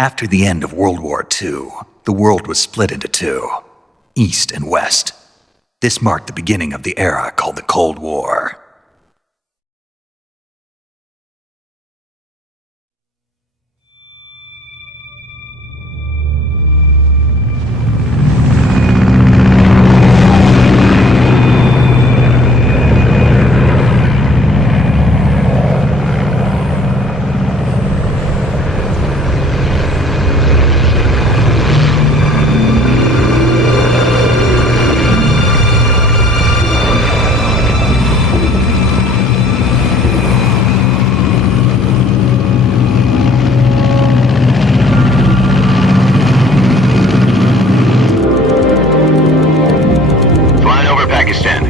After the end of World War II, the world was split into two, East and West. This marked the beginning of the era called the Cold War.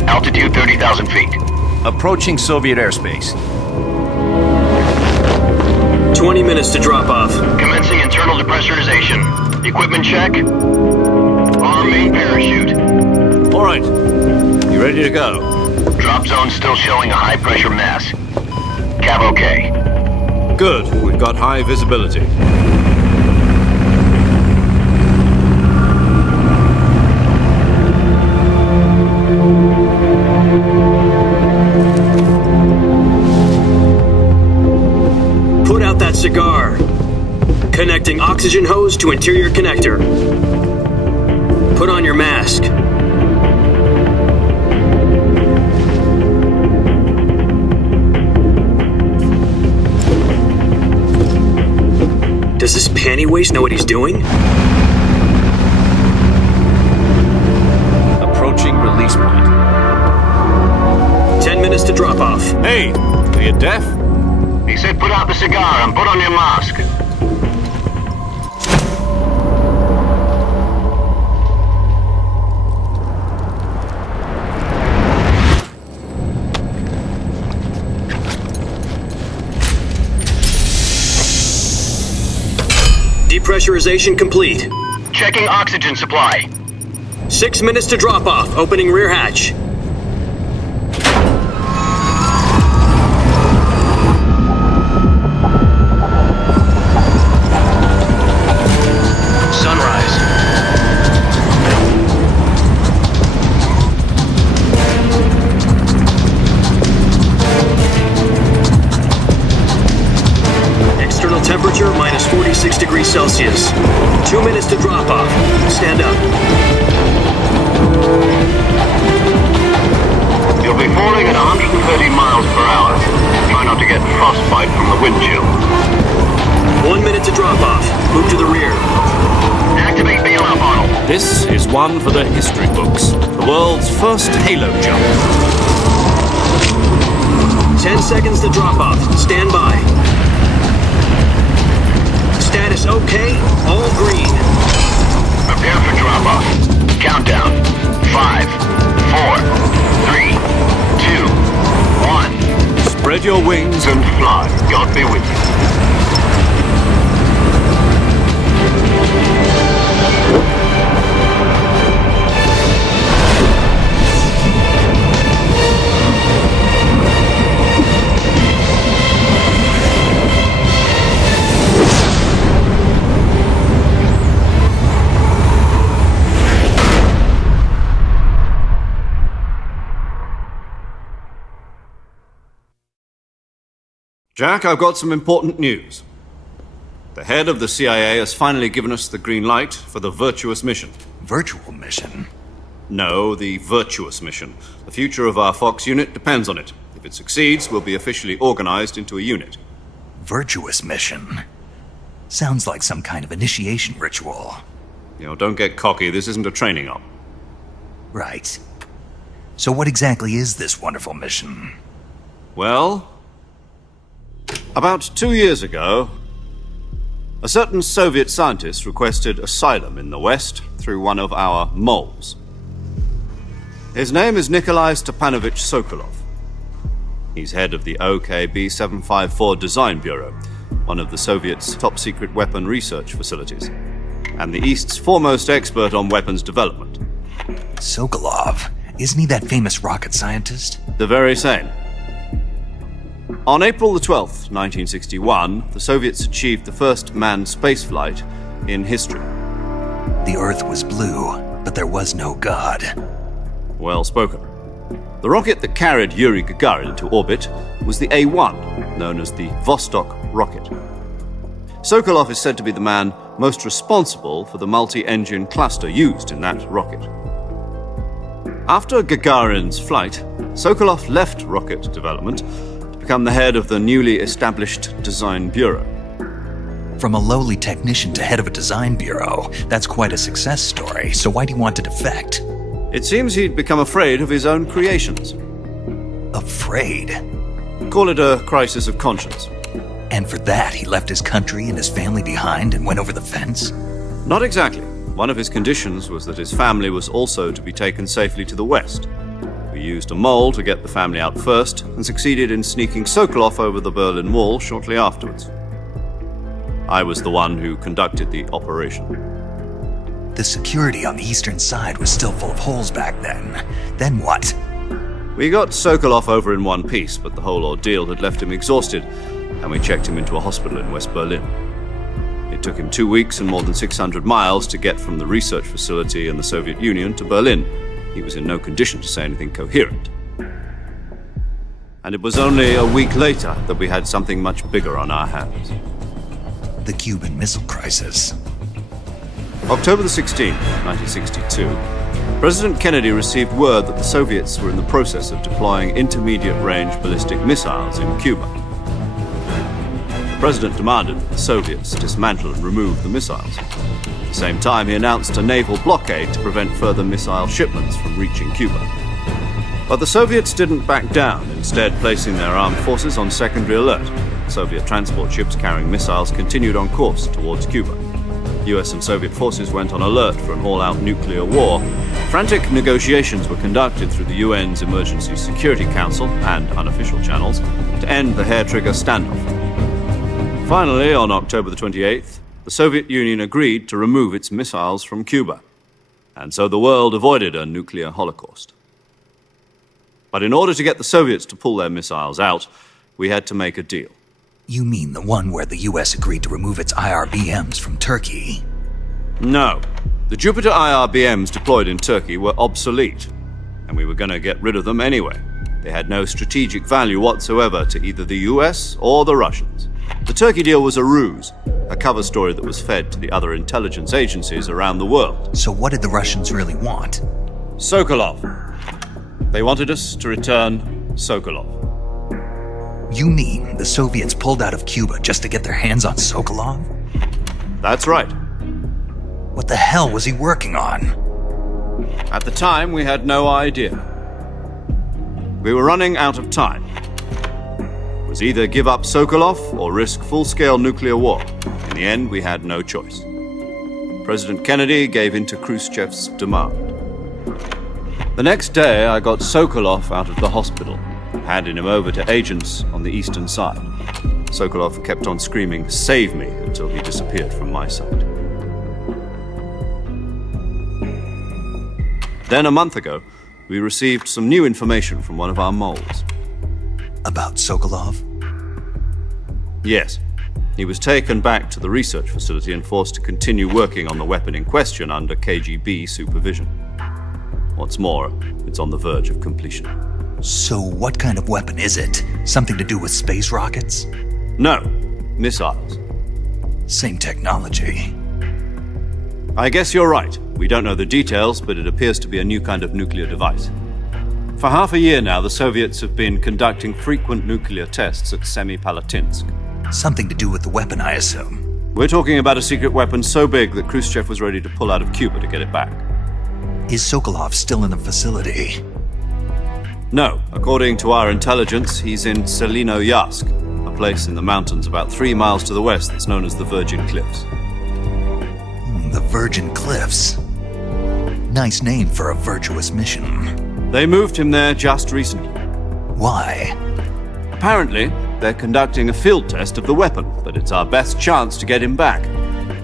Altitude 30,000 feet. Approaching Soviet airspace. 20 minutes to drop off. Commencing internal depressurization. Equipment check. Arm main parachute. All right. You ready to go? Drop zone still showing a high pressure mass. Cav okay. Good. We've got high visibility. Put out that cigar. Connecting oxygen hose to interior connector. Put on your mask. Does this panty waste know what he's doing? Approaching release point. 10 minutes to drop off. Hey, are you deaf? He said put out the cigar and put on your mask. Depressurization complete. Checking oxygen supply. 6 minutes to drop off. Opening rear hatch. Sunrise. External temperature minus 46 degrees Celsius. 2 minutes to drop off. Stand up. You'll be falling at 130 miles per hour. Try not to get frostbite from the wind chill. 1 minute to drop off. Move to the rear. Activate bailout model. This is one for the history books. The world's first halo jump. 10 seconds to drop off. Stand by. Status okay. All green. Prepare for drop off. Countdown. 5, 4, 3, 2, 1. Spread your wings And fly. God be with you. Jack, I've got some important news. The head of the CIA has finally given us the green light for the virtuous mission. Virtual mission? No, the virtuous mission. The future of our Fox unit depends on it. If it succeeds, we'll be officially organized into a unit. Virtuous mission? Sounds like some kind of initiation ritual. You know, don't get cocky. This isn't a training op. Right. So what exactly is this wonderful mission? Well, about 2 years ago, a certain Soviet scientist requested asylum in the West through one of our moles. His name is Nikolai Stepanovich Sokolov. He's head of the OKB-754 Design Bureau, one of the Soviets' top-secret weapon research facilities, and the East's foremost expert on weapons development. Sokolov? Isn't he that famous rocket scientist? The very same. On April the 12th, 1961, the Soviets achieved the first manned spaceflight in history. The Earth was blue, but there was no God. Well spoken. The rocket that carried Yuri Gagarin into orbit was the A-1, known as the Vostok rocket. Sokolov is said to be the man most responsible for the multi-engine cluster used in that rocket. After Gagarin's flight, Sokolov left rocket development to become the head of the newly established Design Bureau. From a lowly technician to head of a design bureau, that's quite a success story, so why'd he want to defect? It seems he'd become afraid of his own creations. Afraid? Call it a crisis of conscience. And for that, he left his country and his family behind and went over the fence? Not exactly. One of his conditions was that his family was also to be taken safely to the west. We used a mole to get the family out first and succeeded in sneaking Sokolov over the Berlin Wall shortly afterwards. I was the one who conducted the operation. The security on the eastern side was still full of holes back then. Then what? We got Sokolov over in one piece, but the whole ordeal had left him exhausted, and we checked him into a hospital in West Berlin. It took him 2 weeks and more than 600 miles to get from the research facility in the Soviet Union to Berlin. He was in no condition to say anything coherent. And it was only a week later that we had something much bigger on our hands. The Cuban Missile Crisis. October the 16th, 1962, President Kennedy received word that the Soviets were in the process of deploying intermediate-range ballistic missiles in Cuba. The President demanded that the Soviets dismantle and remove the missiles. At the same time, he announced a naval blockade to prevent further missile shipments from reaching Cuba. But the Soviets didn't back down, instead placing their armed forces on secondary alert. Soviet transport ships carrying missiles continued on course towards Cuba. US and Soviet forces went on alert for an all-out nuclear war. Frantic negotiations were conducted through the UN's Emergency Security Council and unofficial channels to end the hair-trigger standoff. Finally, on October the 28th, the Soviet Union agreed to remove its missiles from Cuba, and so the world avoided a nuclear holocaust. But in order to get the Soviets to pull their missiles out, we had to make a deal. You mean the one where the US agreed to remove its IRBMs from Turkey? No. The Jupiter IRBMs deployed in Turkey were obsolete, and we were going to get rid of them anyway. They had no strategic value whatsoever to either the US or the Russians. The Turkey deal was a ruse, a cover story that was fed to the other intelligence agencies around the world. So what did the Russians really want? Sokolov. They wanted us to return Sokolov. You mean the Soviets pulled out of Cuba just to get their hands on Sokolov? That's right. What the hell was he working on? At the time, we had no idea. We were running out of time. It was either give up Sokolov or risk full-scale nuclear war. In the end, we had no choice. President Kennedy gave in to Khrushchev's demand. The next day, I got Sokolov out of the hospital, handing him over to agents on the eastern side. Sokolov kept on screaming, "Save me," until he disappeared from my sight. Then a month ago, we received some new information from one of our moles. About Sokolov? Yes. He was taken back to the research facility and forced to continue working on the weapon in question under KGB supervision. What's more, it's on the verge of completion. So what kind of weapon is it? Something to do with space rockets? No, missiles. Same technology. I guess you're right. We don't know the details, but it appears to be a new kind of nuclear device. For half a year now, the Soviets have been conducting frequent nuclear tests at Semipalatinsk. Something to do with the weapon, I assume. We're talking about a secret weapon so big that Khrushchev was ready to pull out of Cuba to get it back. Is Sokolov still in the facility? No. According to our intelligence, he's in Selinoyarsk, a place in the mountains about 3 miles to the west that's known as the Virgin Cliffs. The Virgin Cliffs. Nice name for a virtuous mission. They moved him there just recently. Why? Apparently, they're conducting a field test of the weapon, but it's our best chance to get him back.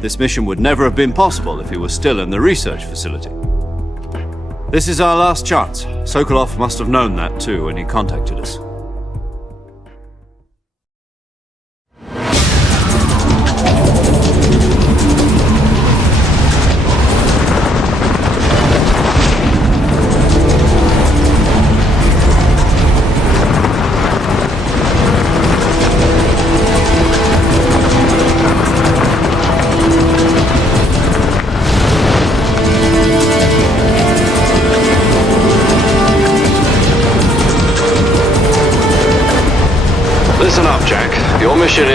This mission would never have been possible if he was still in the research facility. This is our last chance. Sokolov must have known that too when he contacted us.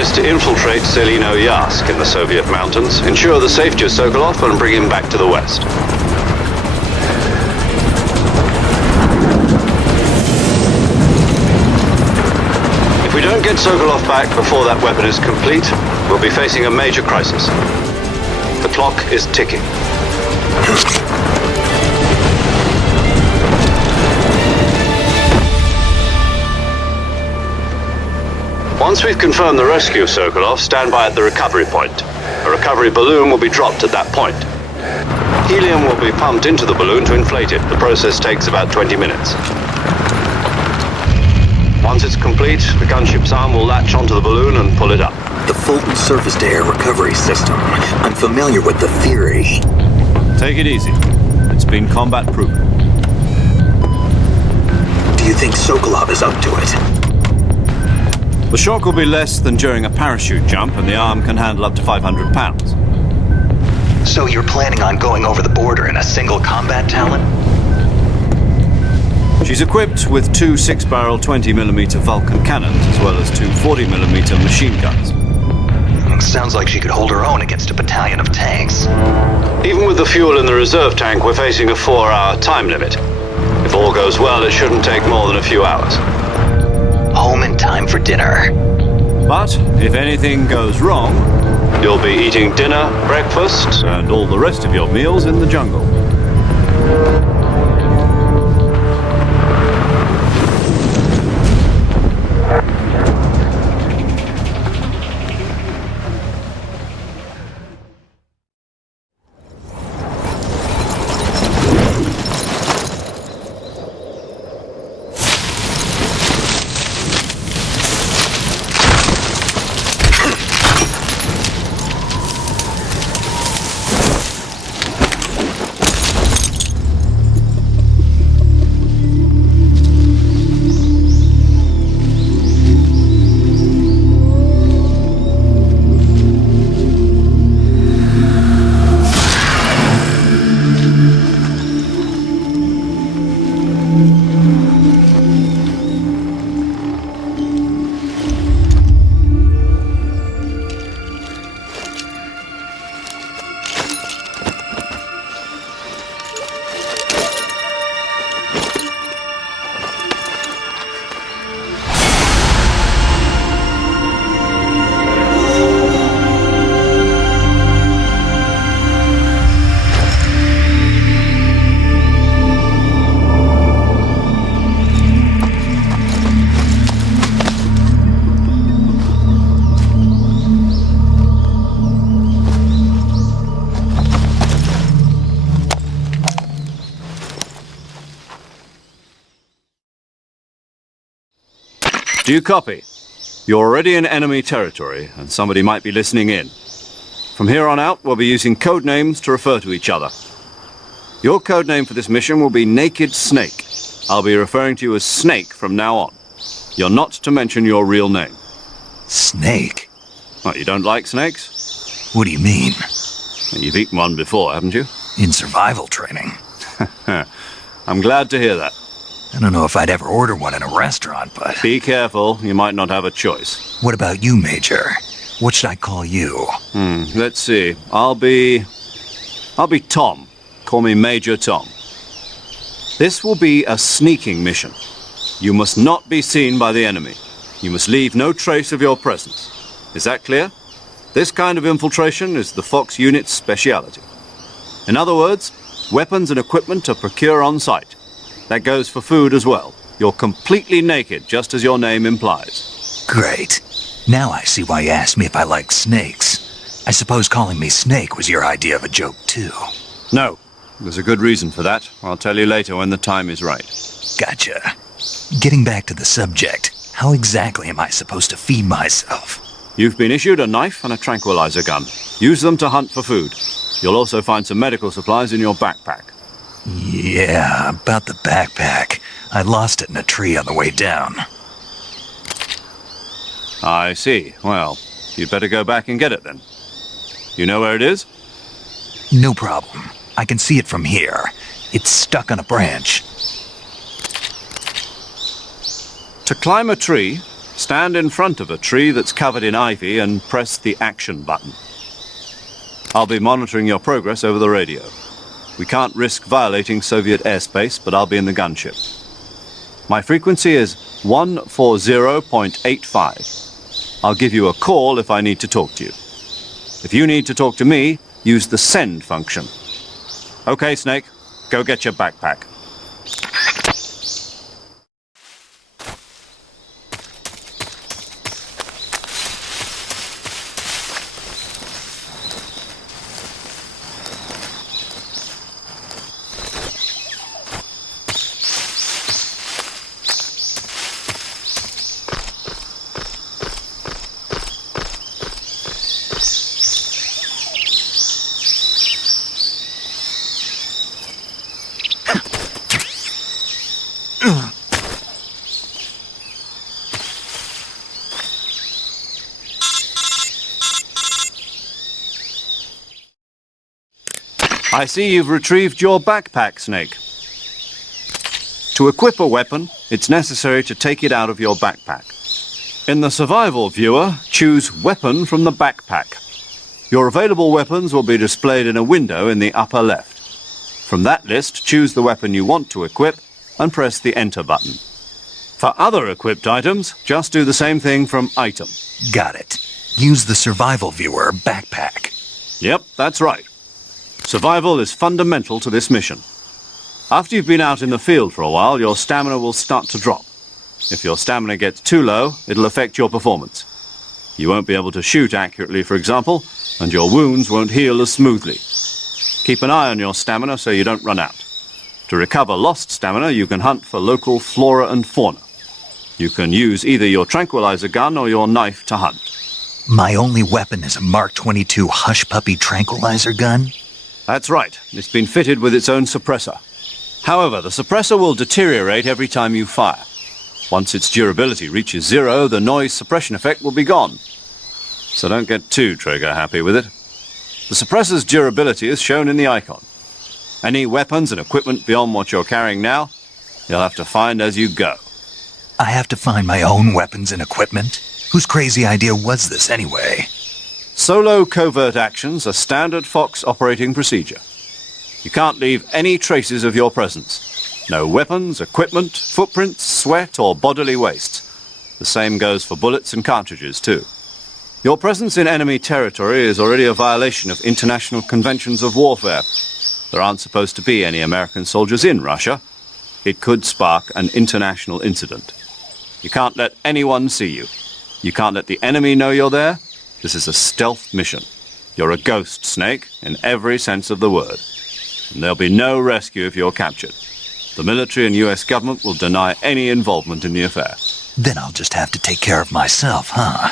is to infiltrate Selino Yask in the Soviet mountains, ensure the safety of Sokolov, and bring him back to the west. If we don't get Sokolov back before that weapon is complete, we'll be facing a major crisis. The clock is ticking. Once we've confirmed the rescue of Sokolov, stand by at the recovery point. A recovery balloon will be dropped at that point. Helium will be pumped into the balloon to inflate it. The process takes about 20 minutes. Once it's complete, the gunship's arm will latch onto the balloon and pull it up. The Fulton surface-to-air recovery system. I'm familiar with the theory. Take it easy. It's been combat-proven. Do you think Sokolov is up to it? The shock will be less than during a parachute jump, and the arm can handle up to 500 pounds. So you're planning on going over the border in a single combat Talon? She's equipped with two 6-barrel 20mm Vulcan cannons, as well as two 40mm machine guns. Sounds like she could hold her own against a battalion of tanks. Even with the fuel in the reserve tank, we're facing a 4-hour time limit. If all goes well, it shouldn't take more than a few hours. Home in time for dinner. But if anything goes wrong, you'll be eating dinner, breakfast, and all the rest of your meals in the jungle. Do you copy? You're already in enemy territory, and somebody might be listening in. From here on out, we'll be using code names to refer to each other. Your code name for this mission will be Naked Snake. I'll be referring to you as Snake from now on. You're not to mention your real name. Snake? What, you don't like snakes? What do you mean? You've eaten one before, haven't you? In survival training. I'm glad to hear that. I don't know if I'd ever order one in a restaurant, but... Be careful, you might not have a choice. What about you, Major? What should I call you? Let's see. I'll be Tom. Call me Major Tom. This will be a sneaking mission. You must not be seen by the enemy. You must leave no trace of your presence. Is that clear? This kind of infiltration is the Fox unit's speciality. In other words, weapons and equipment are procured on site. That goes for food as well. You're completely naked, just as your name implies. Great. Now I see why you asked me if I like snakes. I suppose calling me Snake was your idea of a joke, too. No. There's a good reason for that. I'll tell you later when the time is right. Gotcha. Getting back to the subject, how exactly am I supposed to feed myself? You've been issued a knife and a tranquilizer gun. Use them to hunt for food. You'll also find some medical supplies in your backpack. Yeah, about the backpack. I lost it in a tree on the way down. I see. Well, you'd better go back and get it then. You know where it is? No problem. I can see it from here. It's stuck on a branch. To climb a tree, Stand in front of a tree that's covered in ivy and press the action button. I'll be monitoring your progress over the radio. We can't risk violating Soviet airspace, but I'll be in the gunship. My frequency is 140.85. I'll give you a call if I need to talk to you. If you need to talk to me, use the send function. Okay, Snake, go get your backpack. I see you've retrieved your backpack, Snake. To equip a weapon, it's necessary to take it out of your backpack. In the survival viewer, choose Weapon from the backpack. Your available weapons will be displayed in a window in the upper left. From that list, choose the weapon you want to equip and press the Enter button. For other equipped items, just do the same thing from Item. Got it. Use the survival viewer backpack. Yep, that's right. Survival is fundamental to this mission. After you've been out in the field for a while, your stamina will start to drop. If your stamina gets too low, it'll affect your performance. You won't be able to shoot accurately, for example, and your wounds won't heal as smoothly. Keep an eye on your stamina so you don't run out. To recover lost stamina, you can hunt for local flora and fauna. You can use either your tranquilizer gun or your knife to hunt. My only weapon is a Mark 22 Hush Puppy tranquilizer gun? That's right. It's been fitted with its own suppressor. However, the suppressor will deteriorate every time you fire. Once its durability reaches 0, the noise suppression effect will be gone. So don't get too trigger-happy with it. The suppressor's durability is shown in the icon. Any weapons and equipment beyond what you're carrying now, you'll have to find as you go. I have to find my own weapons and equipment? Whose crazy idea was this anyway? Solo covert actions are standard Fox operating procedure. You can't leave any traces of your presence. No weapons, equipment, footprints, sweat, or bodily waste. The same goes for bullets and cartridges, too. Your presence in enemy territory is already a violation of international conventions of warfare. There aren't supposed to be any American soldiers in Russia. It could spark an international incident. You can't let anyone see you. You can't let the enemy know you're there. This is a stealth mission. You're a ghost, Snake, in every sense of the word. And there'll be no rescue if you're captured. The military and US government will deny any involvement in the affair. Then I'll just have to take care of myself, huh?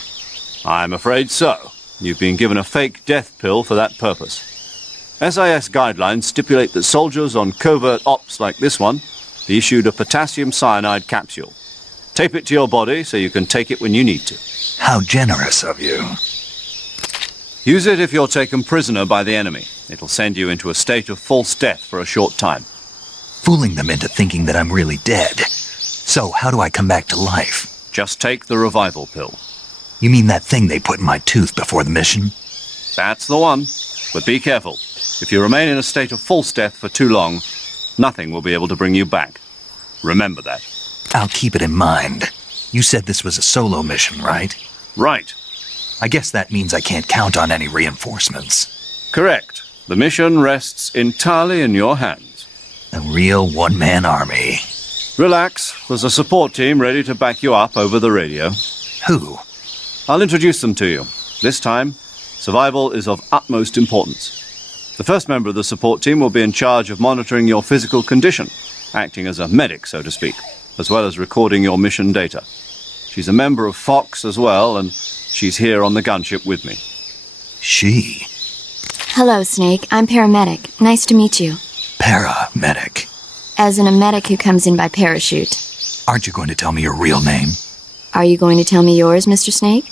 I'm afraid so. You've been given a fake death pill for that purpose. SIS guidelines stipulate that soldiers on covert ops like this one be issued a potassium cyanide capsule. Tape it to your body so you can take it when you need to. How generous of you. Use it if you're taken prisoner by the enemy. It'll send you into a state of false death for a short time. Fooling them into thinking that I'm really dead. So how do I come back to life? Just take the revival pill. You mean that thing they put in my tooth before the mission? That's the one. But be careful. If you remain in a state of false death for too long, nothing will be able to bring you back. Remember that. I'll keep it in mind. You said this was a solo mission, right? Right. I guess that means I can't count on any reinforcements. Correct. The mission rests entirely in your hands. A real one-man army. Relax. There's a support team ready to back you up over the radio. Who? I'll introduce them to you. This time, survival is of utmost importance. The first member of the support team will be in charge of monitoring your physical condition, acting as a medic, so to speak, as well as recording your mission data. She's a member of Fox as well, and she's here on the gunship with me. She? Hello, Snake. I'm paramedic. Nice to meet you. Paramedic. As in a medic who comes in by parachute. Aren't you going to tell me your real name? Are you going to tell me yours, Mr. Snake?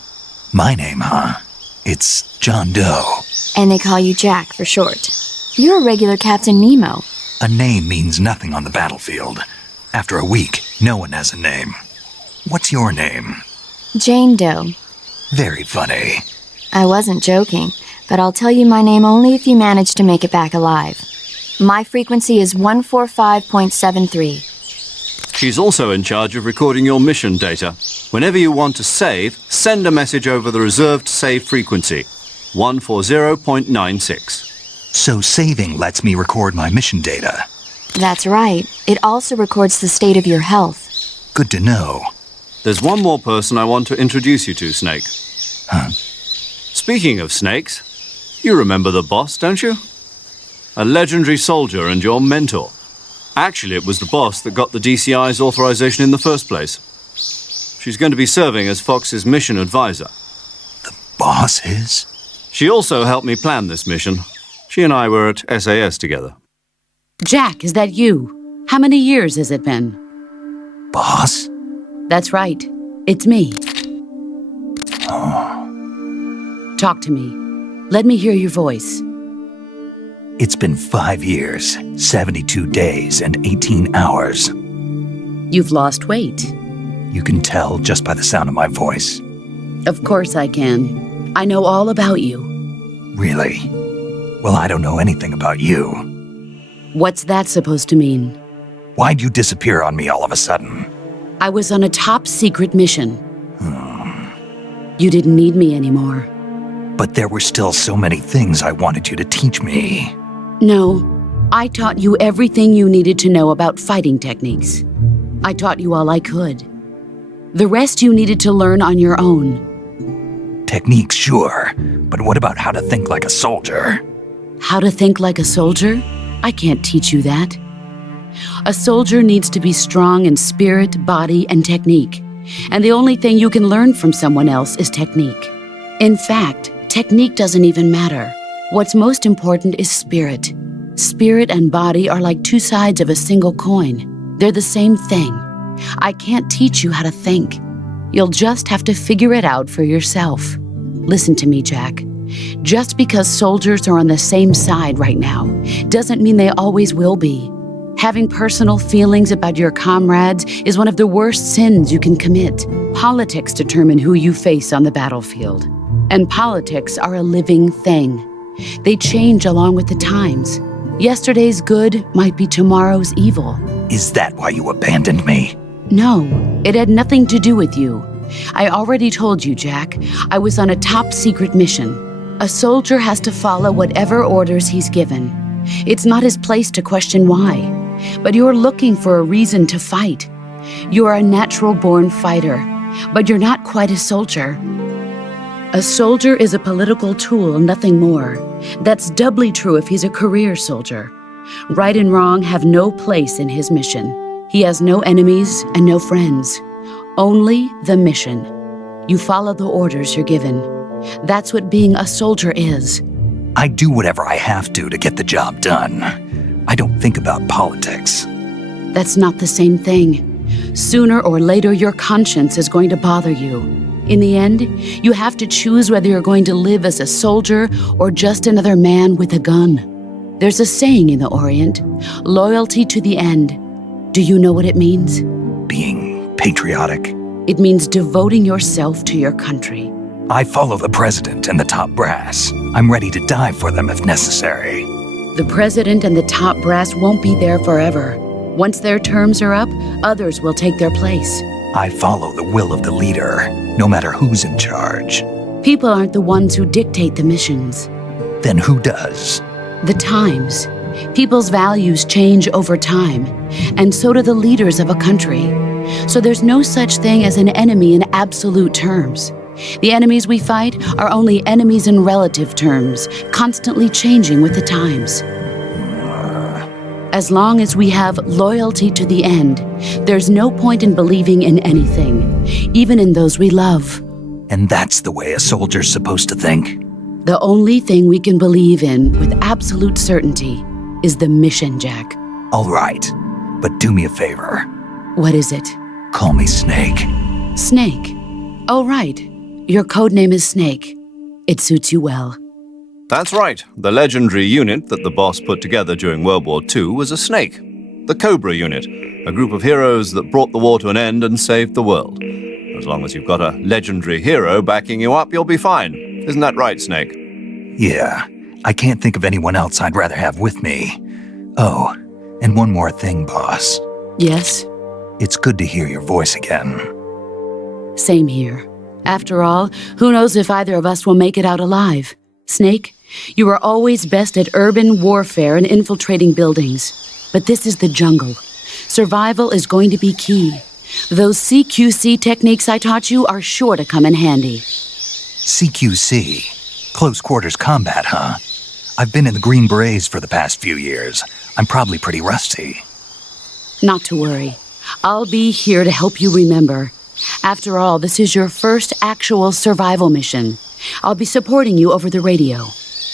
My name, huh? It's John Doe. And they call you Jack for short. You're a regular Captain Nemo. A name means nothing on the battlefield. After a week, no one has a name. What's your name? Jane Doe. Very funny. I wasn't joking, but I'll tell you my name only if you manage to make it back alive. My frequency is 145.73. She's also in charge of recording your mission data. Whenever you want to save, send a message over the reserved save frequency, 140.96. So saving lets me record my mission data. That's right. It also records the state of your health. Good to know. There's one more person I want to introduce you to, Snake. Huh? Speaking of snakes, you remember the boss, don't you? A legendary soldier and your mentor. Actually, it was the boss that got the DCI's authorization in the first place. She's going to be serving as Fox's mission advisor. Boss is? She also helped me plan this mission. She and I were at SAS together. Jack, is that you? How many years has it been? Boss? That's right. It's me. Talk to me. Let me hear your voice. It's been 5 years, 72 days, and 18 hours. You've lost weight. You can tell just by the sound of my voice. Of course I can. I know all about you. Really? Well, I don't know anything about you. What's that supposed to mean? Why'd you disappear on me all of a sudden? I was on a top secret mission. You didn't need me anymore. But there were still so many things I wanted you to teach me. No, I taught you everything you needed to know about fighting techniques. I taught you all I could. The rest you needed to learn on your own. Techniques, sure. But what about how to think like a soldier? How to think like a soldier? I can't teach you that. A soldier needs to be strong in spirit, body, and technique. And the only thing you can learn from someone else is technique. In fact, technique doesn't even matter. What's most important is spirit. Spirit and body are like two sides of a single coin. They're the same thing. I can't teach you how to think. You'll just have to figure it out for yourself. Listen to me, Jack. Just because soldiers are on the same side right now doesn't mean they always will be. Having personal feelings about your comrades is one of the worst sins you can commit. Politics determine who you face on the battlefield. And politics are a living thing. They change along with the times. Yesterday's good might be tomorrow's evil. Is that why you abandoned me? No, it had nothing to do with you. I already told you, Jack. I was on a top secret mission. A soldier has to follow whatever orders he's given. It's not his place to question why. But you're looking for a reason to fight. You're a natural-born fighter, but you're not quite a soldier. A soldier is a political tool, nothing more. That's doubly true if he's a career soldier. Right and wrong have no place in his mission. He has no enemies and no friends. Only the mission. You follow the orders you're given. That's what being a soldier is. I do whatever I have to get the job done. I don't think about politics. That's not the same thing. Sooner or later, your conscience is going to bother you. In the end, you have to choose whether you're going to live as a soldier or just another man with a gun. There's a saying in the Orient, loyalty to the end. Do you know what it means? Being patriotic. It means devoting yourself to your country. I follow the president and the top brass. I'm ready to die for them if necessary. The president and the top brass won't be there forever. Once their terms are up, others will take their place. I follow the will of the leader, no matter who's in charge. People aren't the ones who dictate the missions. Then who does? The times. People's values change over time, and so do the leaders of a country. So there's no such thing as an enemy in absolute terms. The enemies we fight are only enemies in relative terms, constantly changing with the times. As long as we have loyalty to the end, there's no point in believing in anything, even in those we love. And that's the way a soldier's supposed to think? The only thing we can believe in with absolute certainty is the mission, Jack. All right, but do me a favor. What is it? Call me Snake. Snake. Oh, right. Your code name is Snake. It suits you well. That's right. The legendary unit that the boss put together during World War II was a snake. The Cobra unit, a group of heroes that brought the war to an end and saved the world. As long as you've got a legendary hero backing you up, you'll be fine. Isn't that right, Snake? Yeah, I can't think of anyone else I'd rather have with me. Oh, and one more thing, boss. Yes? It's good to hear your voice again. Same here. After all, who knows if either of us will make it out alive? Snake, you are always best at urban warfare and infiltrating buildings. But this is the jungle. Survival is going to be key. Those CQC techniques I taught you are sure to come in handy. CQC? Close quarters combat, huh? I've been in the Green Berets for the past few years. I'm probably pretty rusty. Not to worry. I'll be here to help you remember. After all, this is your first actual survival mission. I'll be supporting you over the radio.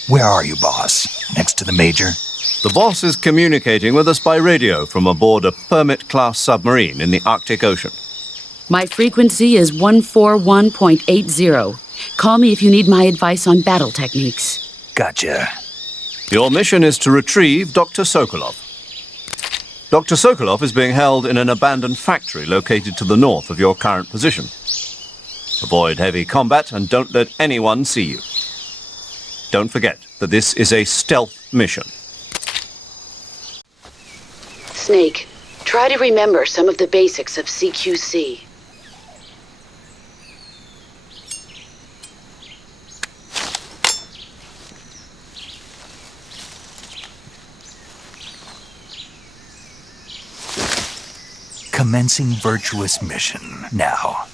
Where are you, boss? Next to the Major? The boss is communicating with us by radio from aboard a Permit-class submarine in the Arctic Ocean. My frequency is 141.80. Call me if you need my advice on battle techniques. Gotcha. Your mission is to retrieve Dr. Sokolov. Dr. Sokolov is being held in an abandoned factory located to the north of your current position. Avoid heavy combat and don't let anyone see you. Don't forget that this is a stealth mission. Snake, try to remember some of the basics of CQC. Commencing virtuous mission now.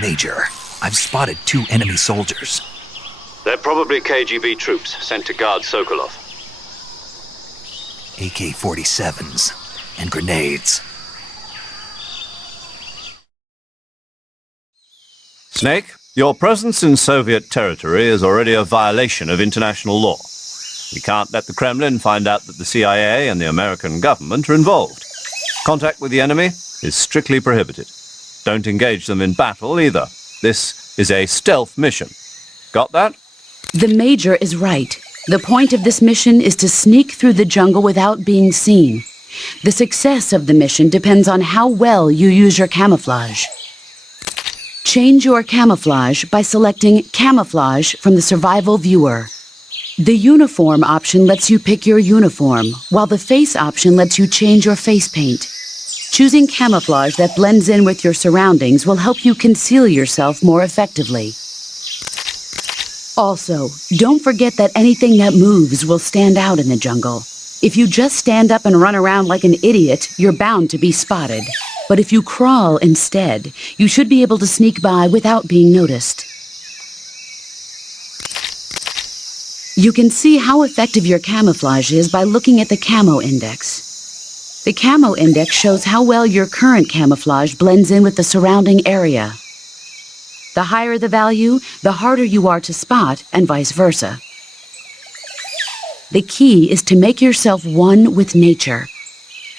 Major, I've spotted 2 enemy soldiers. They're probably KGB troops sent to guard Sokolov. AK-47s and grenades. Snake, your presence in Soviet territory is already a violation of international law. We can't let the Kremlin find out that the CIA and the American government are involved. Contact with the enemy is strictly prohibited. Don't engage them in battle either. This is a stealth mission. Got that? The Major is right. The point of this mission is to sneak through the jungle without being seen. The success of the mission depends on how well you use your camouflage. Change your camouflage by selecting Camouflage from the Survival Viewer. The Uniform option lets you pick your uniform, while the Face option lets you change your face paint. Choosing camouflage that blends in with your surroundings will help you conceal yourself more effectively. Also, don't forget that anything that moves will stand out in the jungle. If you just stand up and run around like an idiot, you're bound to be spotted. But if you crawl instead, you should be able to sneak by without being noticed. You can see how effective your camouflage is by looking at the Camo Index. The Camo Index shows how well your current camouflage blends in with the surrounding area. The higher the value, the harder you are to spot, and vice versa. The key is to make yourself one with nature.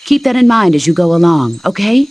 Keep that in mind as you go along, okay?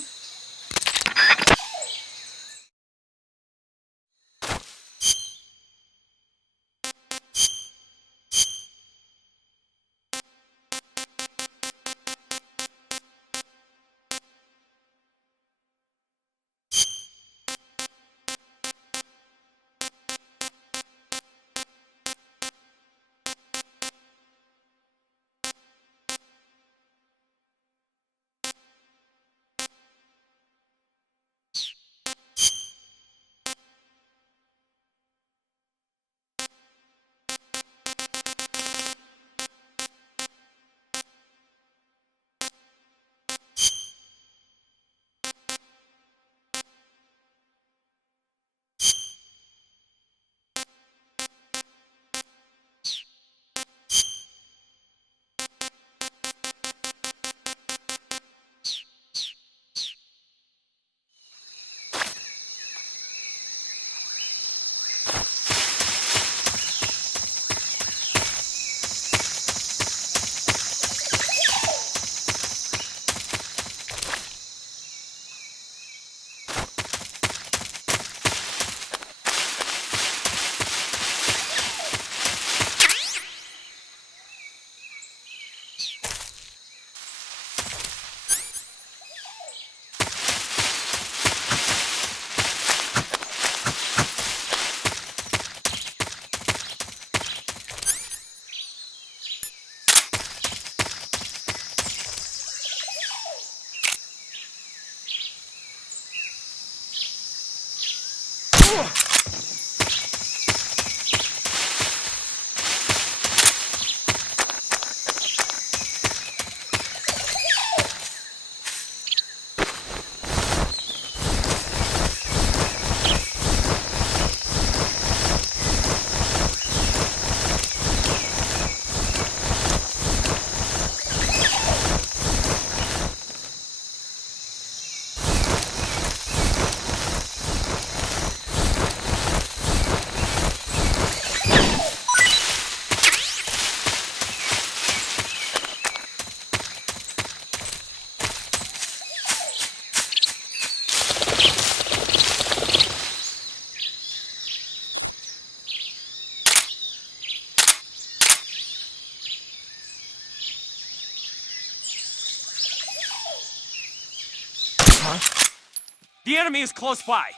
The enemy is close by.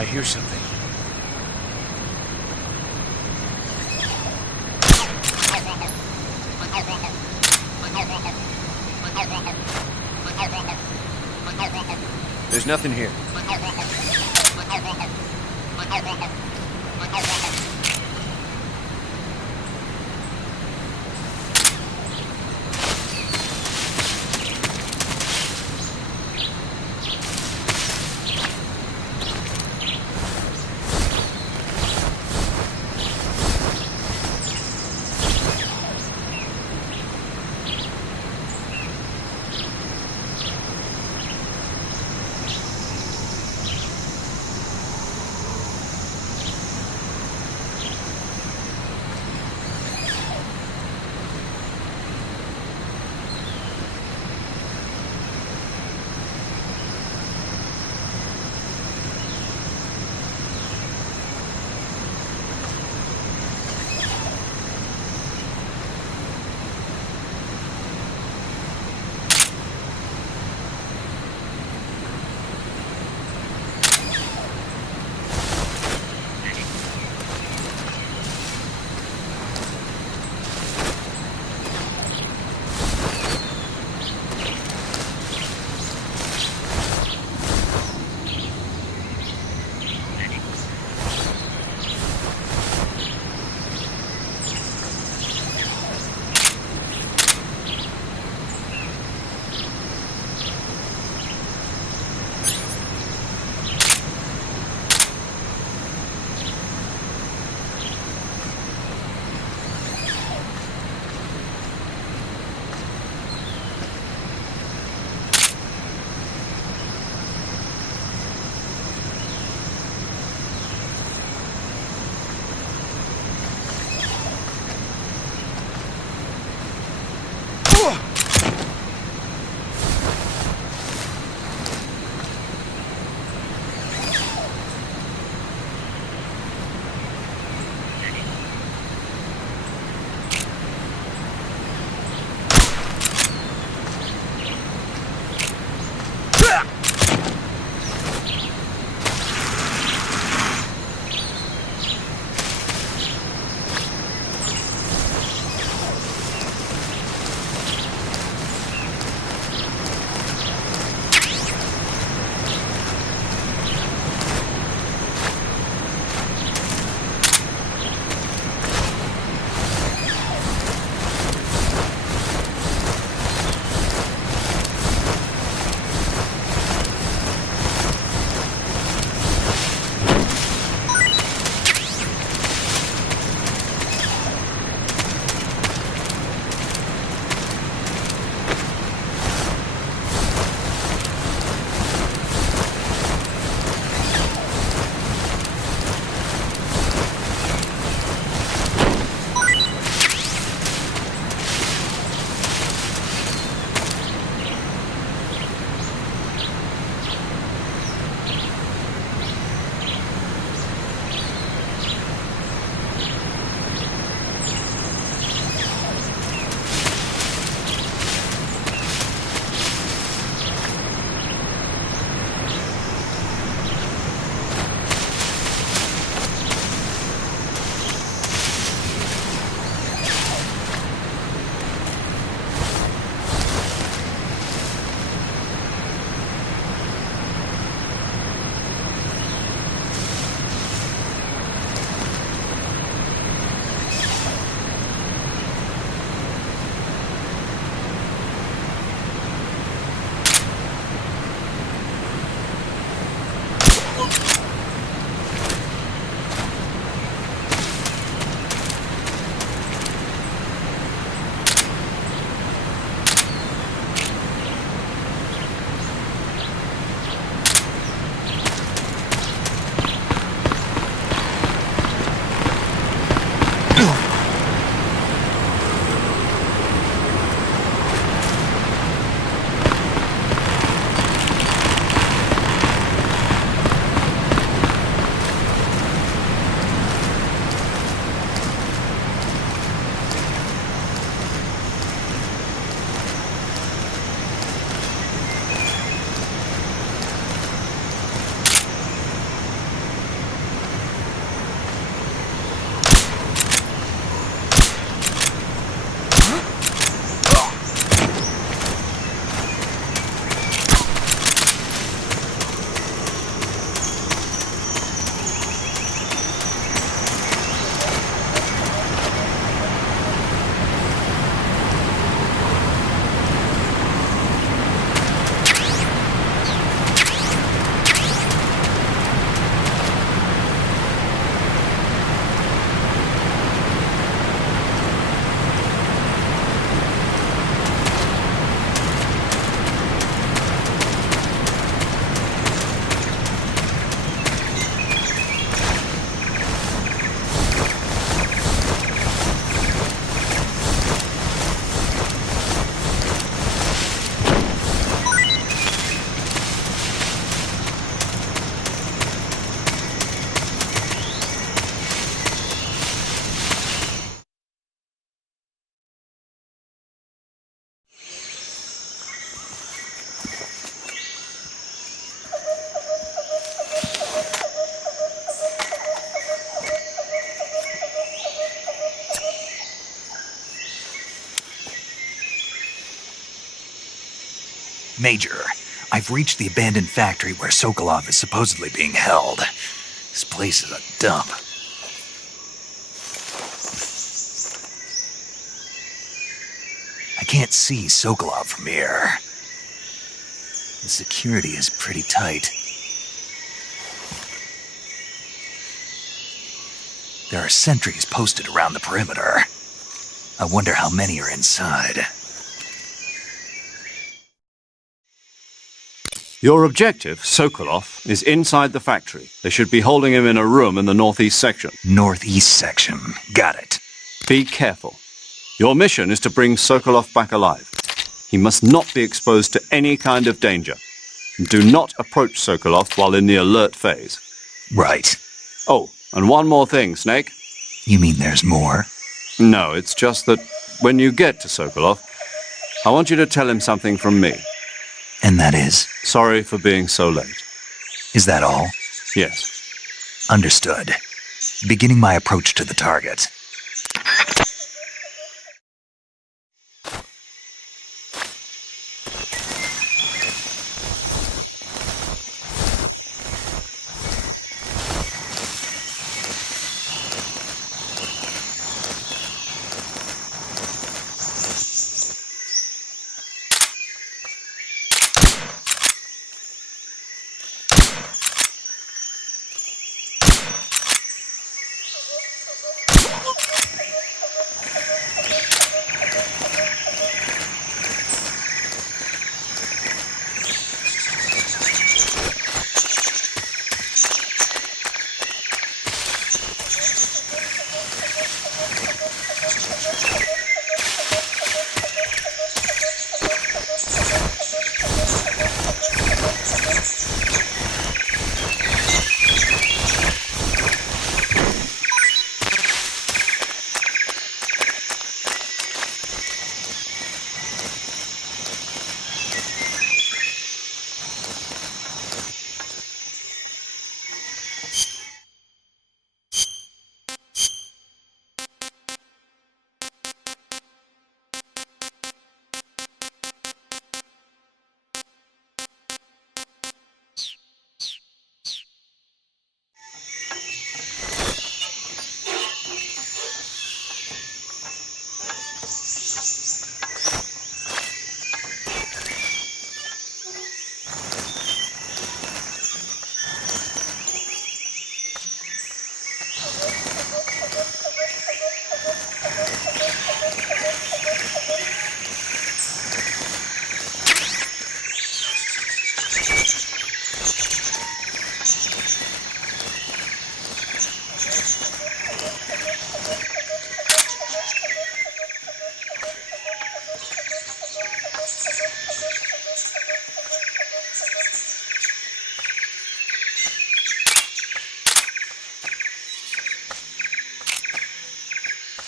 I hear something. There's nothing here. Major, I've reached the abandoned factory where Sokolov is supposedly being held. This place is a dump. I can't see Sokolov from here. The security is pretty tight. There are sentries posted around the perimeter. I wonder how many are inside. Your objective, Sokolov, is inside the factory. They should be holding him in a room in the northeast section. Northeast section. Got it. Be careful. Your mission is to bring Sokolov back alive. He must not be exposed to any kind of danger. Do not approach Sokolov while in the alert phase. Right. Oh, and one more thing, Snake. You mean there's more? No, it's just that when you get to Sokolov, I want you to tell him something from me. And that is? Sorry for being so late. Is that all? Yes. Understood. Beginning my approach to the target.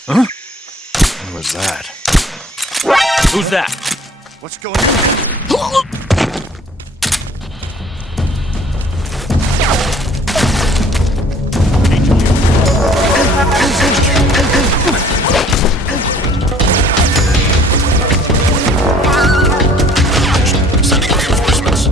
Huh? What was that? Who's that? What's going on? Sending reinforcements.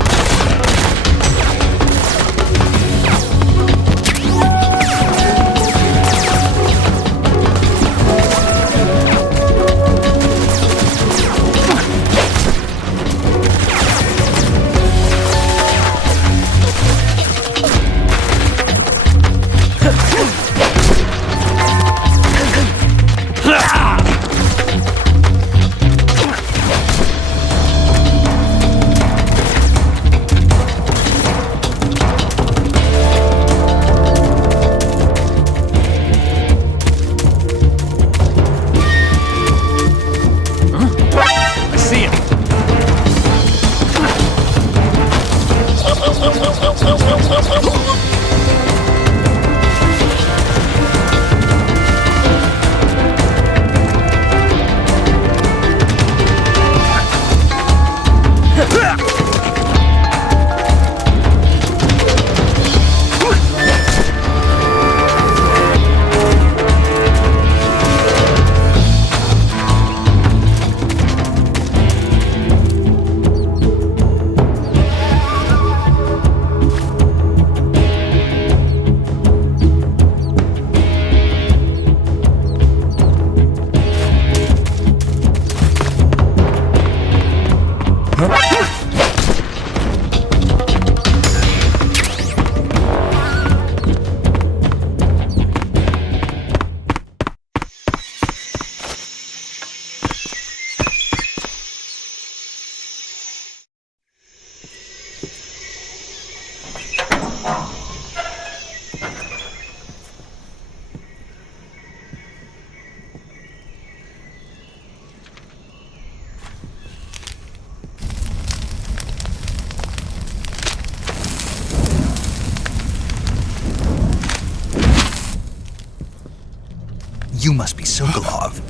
You must be Sokolov.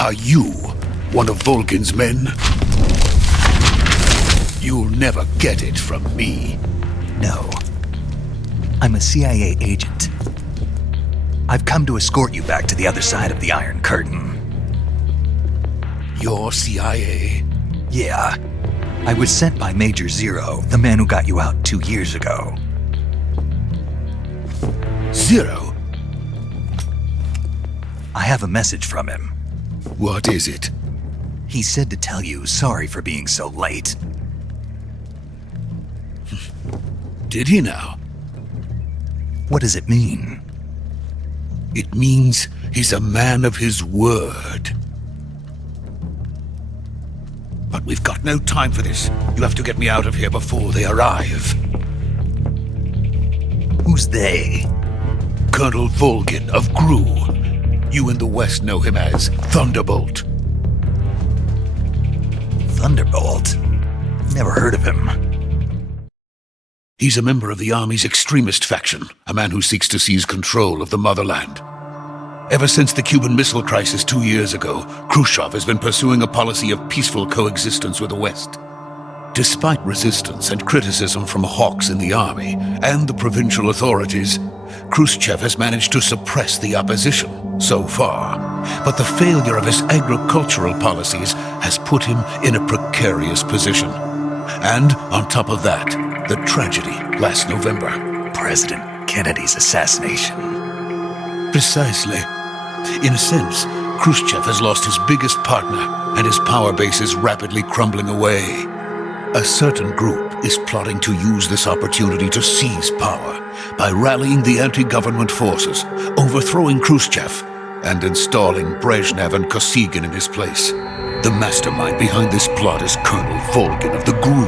Are you one of Volgin's men? You'll never get it from me. No. I'm a CIA agent. I've come to escort you back to the other side of the Iron Curtain. You're CIA? Yeah. I was sent by Major Zero, the man who got you out 2 years ago. Zero? I have a message from him. What is it? He said to tell you sorry for being so late. Did he now? What does it mean? It means he's a man of his word. But we've got no time for this. You have to get me out of here before they arrive. Who's they? Colonel Volgin of Gru. You in the West know him as Thunderbolt. Thunderbolt? Never heard of him. He's a member of the Army's extremist faction, a man who seeks to seize control of the motherland. Ever since the Cuban Missile Crisis 2 years ago, Khrushchev has been pursuing a policy of peaceful coexistence with the West. Despite resistance and criticism from hawks in the army and the provincial authorities, Khrushchev has managed to suppress the opposition so far. But the failure of his agricultural policies has put him in a precarious position. And on top of that, the tragedy last November. President Kennedy's assassination. Precisely. In a sense, Khrushchev has lost his biggest partner, and his power base is rapidly crumbling away. A certain group is plotting to use this opportunity to seize power by rallying the anti-government forces, overthrowing Khrushchev, and installing Brezhnev and Kosygin in his place. The mastermind behind this plot is Colonel Volgin of the Gru.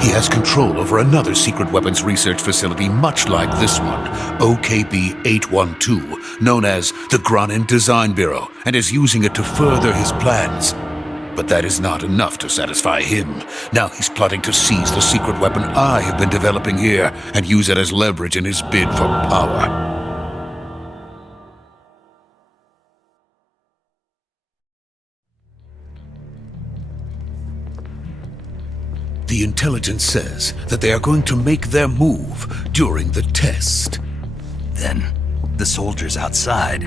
He has control over another secret weapons research facility much like this one, OKB-812, known as the Granin Design Bureau, and is using it to further his plans. But that is not enough to satisfy him. Now he's plotting to seize the secret weapon I have been developing here and use it as leverage in his bid for power. The intelligence says that they are going to make their move during the test. Then, the soldiers outside.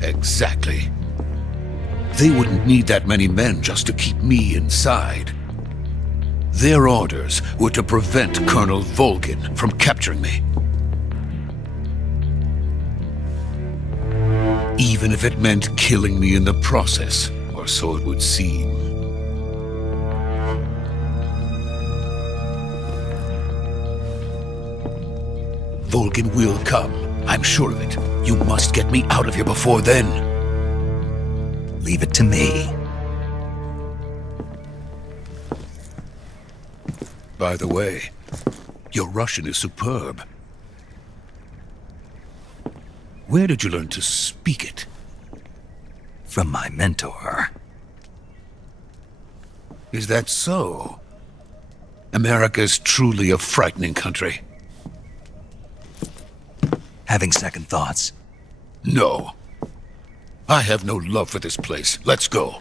Exactly. They wouldn't need that many men just to keep me inside. Their orders were to prevent Colonel Volgin from capturing me. Even if it meant killing me in the process. Or so it would seem. Volgin will come. I'm sure of it. You must get me out of here before then. Leave it to me. By the way, your Russian is superb. Where did you learn to speak it? From my mentor. Is that so? America is truly a frightening country. Having second thoughts? No. I have no love for this place. Let's go.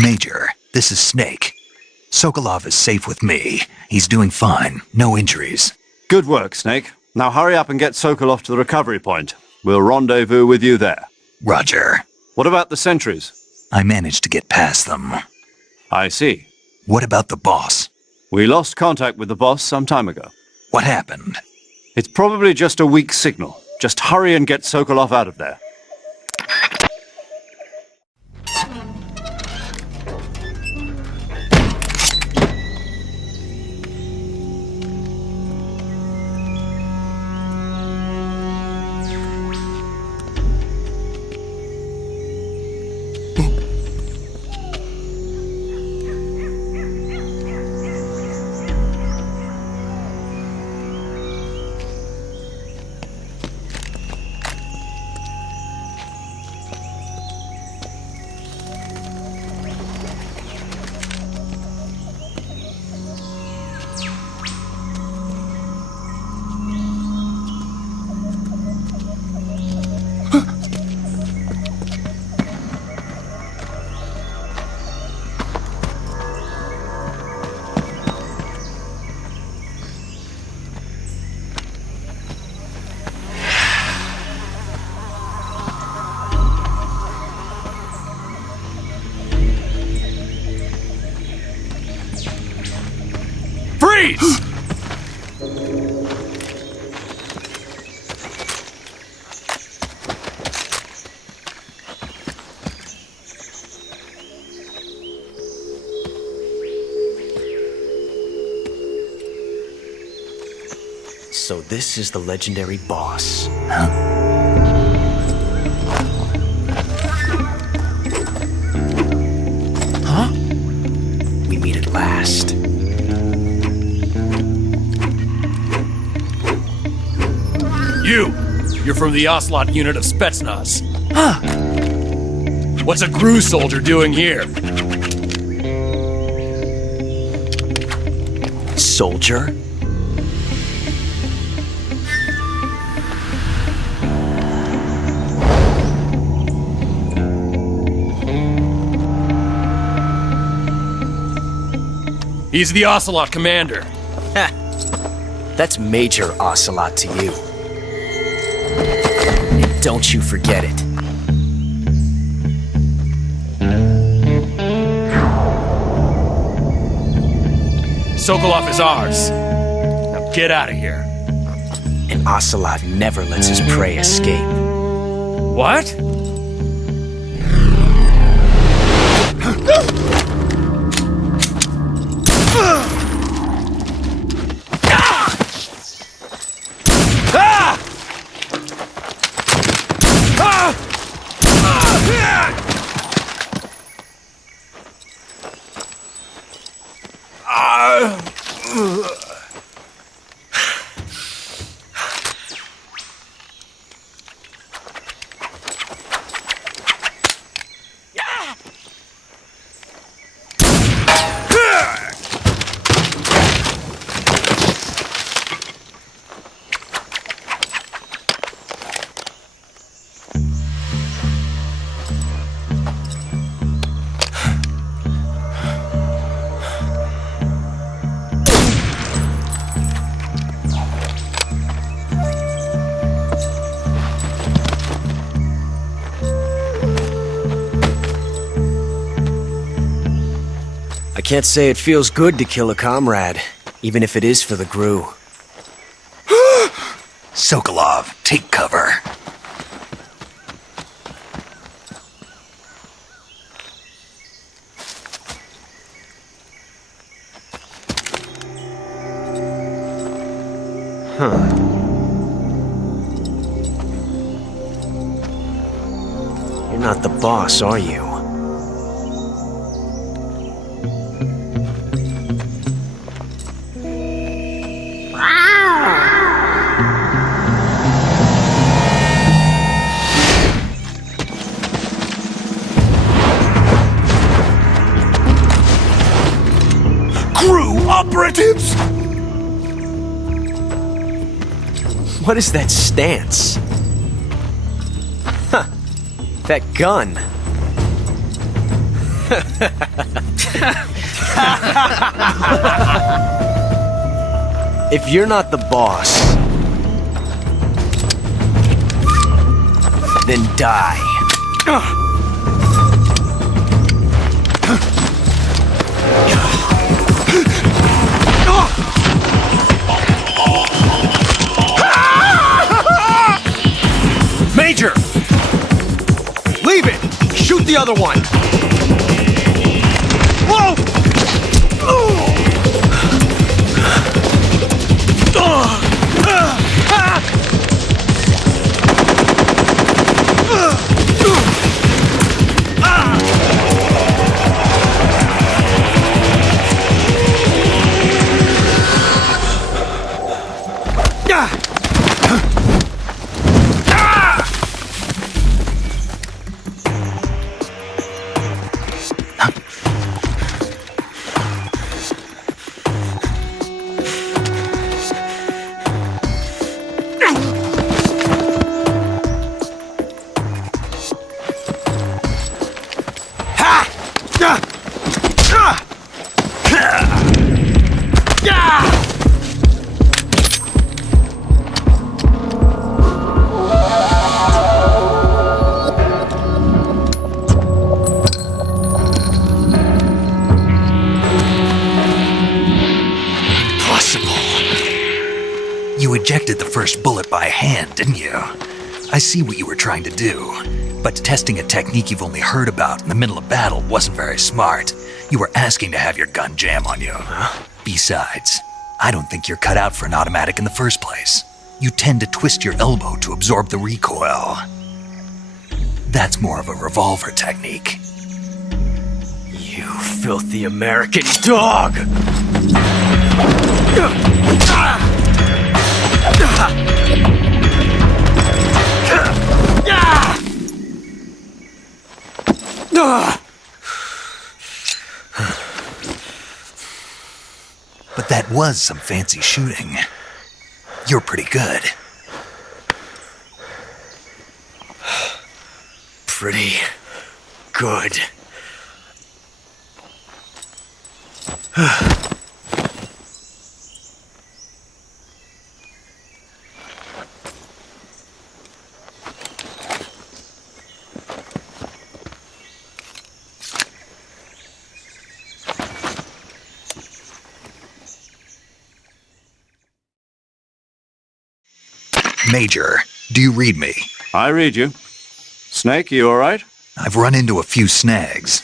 Major, this is Snake. Sokolov is safe with me. He's doing fine. No injuries. Good work, Snake. Now hurry up and get Sokolov to the recovery point. We'll rendezvous with you there. Roger. What about the sentries? I managed to get past them. I see. What about the boss? We lost contact with the boss some time ago. What happened? It's probably just a weak signal. Just hurry and get Sokolov out of there. Freeze! So this is the legendary boss. Huh? We meet at last. You're from the Ocelot unit of Spetsnaz. Huh. What's a GRU soldier doing here? Soldier? He's the Ocelot commander. Ha! That's Major Ocelot to you. And don't you forget it. Sokolov is ours. Now get out of here. And Ocelot never lets his prey escape. What? I can't say it feels good to kill a comrade, even if it is for the GRU. Sokolov, take cover. You're not the boss, are you? GRU operatives! What is that stance? Huh. That gun. If you're not the boss, then die. Major! Leave it! Shoot the other one! Whoa! ejected the first bullet by hand, didn't you? I see what you were trying to do, but testing a technique you've only heard about in the middle of battle wasn't very smart. You were asking to have your gun jam on you. Besides, I don't think you're cut out for an automatic in the first place. You tend to twist your elbow to absorb the recoil. That's more of a revolver technique. You filthy American dog! But that was some fancy shooting. You're pretty good. Pretty good. Major, do you read me? I read you. Snake, you alright? I've run into a few snags.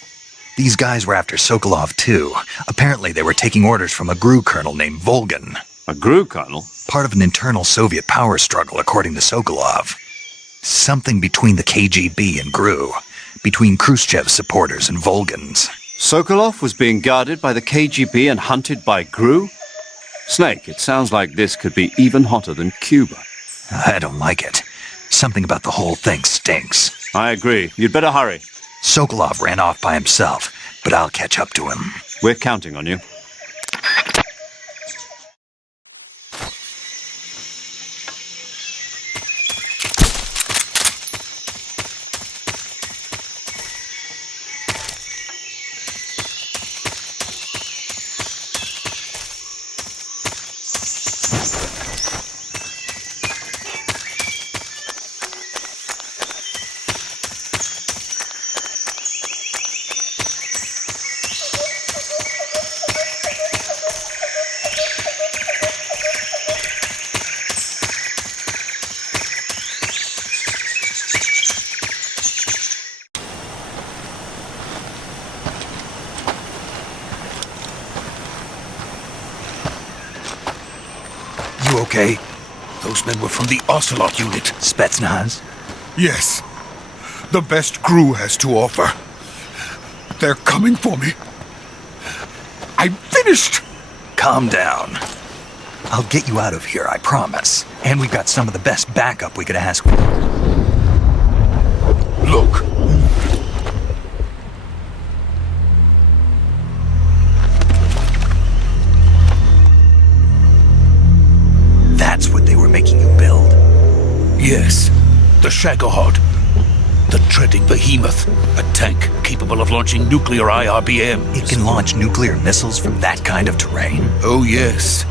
These guys were after Sokolov too. Apparently they were taking orders from a GRU colonel named Volgan. A GRU colonel? Part of an internal Soviet power struggle, according to Sokolov. Something between the KGB and GRU. Between Khrushchev's supporters and Volgan's. Sokolov was being guarded by the KGB and hunted by GRU? Snake, it sounds like this could be even hotter than Cuba. I don't like it. Something about the whole thing stinks. I agree. You'd better hurry. Sokolov ran off by himself, but I'll catch up to him. We're counting on you. You okay? Those men were from the Ocelot unit. Spetsnaz? Yes. The best GRU has to offer. They're coming for me. I'm finished! Calm down. I'll get you out of here, I promise. And we've got some of the best backup we could ask for. Look. That's what they were making you build. Yes, the Shagohod. The treading behemoth. A tank capable of launching nuclear IRBMs. It can launch nuclear missiles from that kind of terrain? Oh, yes.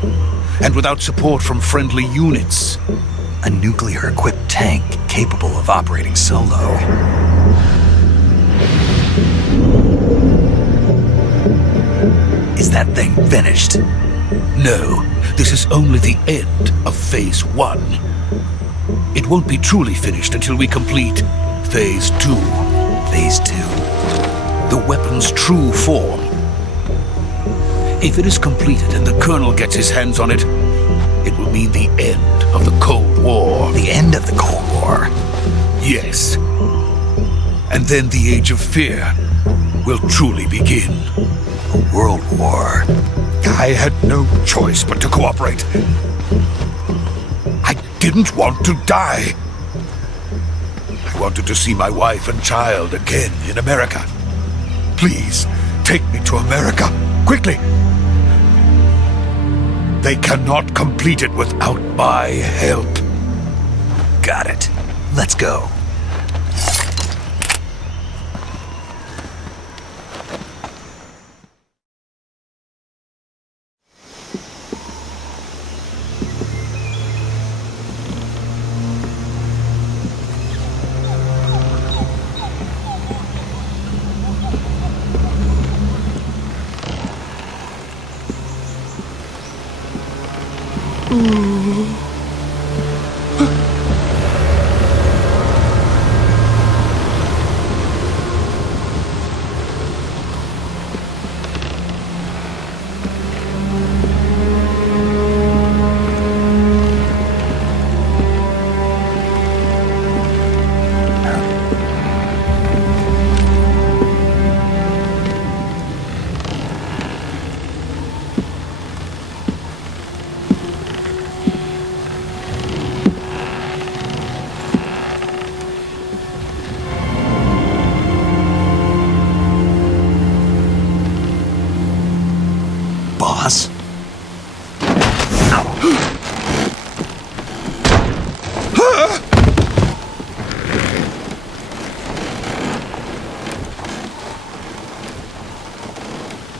And without support from friendly units. A nuclear-equipped tank capable of operating solo. Is that thing finished? No, this is only the end of Phase 1. It won't be truly finished until we complete Phase 2. Phase 2? The weapon's true form. If it is completed and the Colonel gets his hands on it, it will mean the end of the Cold War. The end of the Cold War? Yes. And then the Age of Fear will truly begin. A world war? I had no choice but to cooperate. I didn't want to die. I wanted to see my wife and child again in America. Please, take me to America, quickly. They cannot complete it without my help. Got it. Let's go.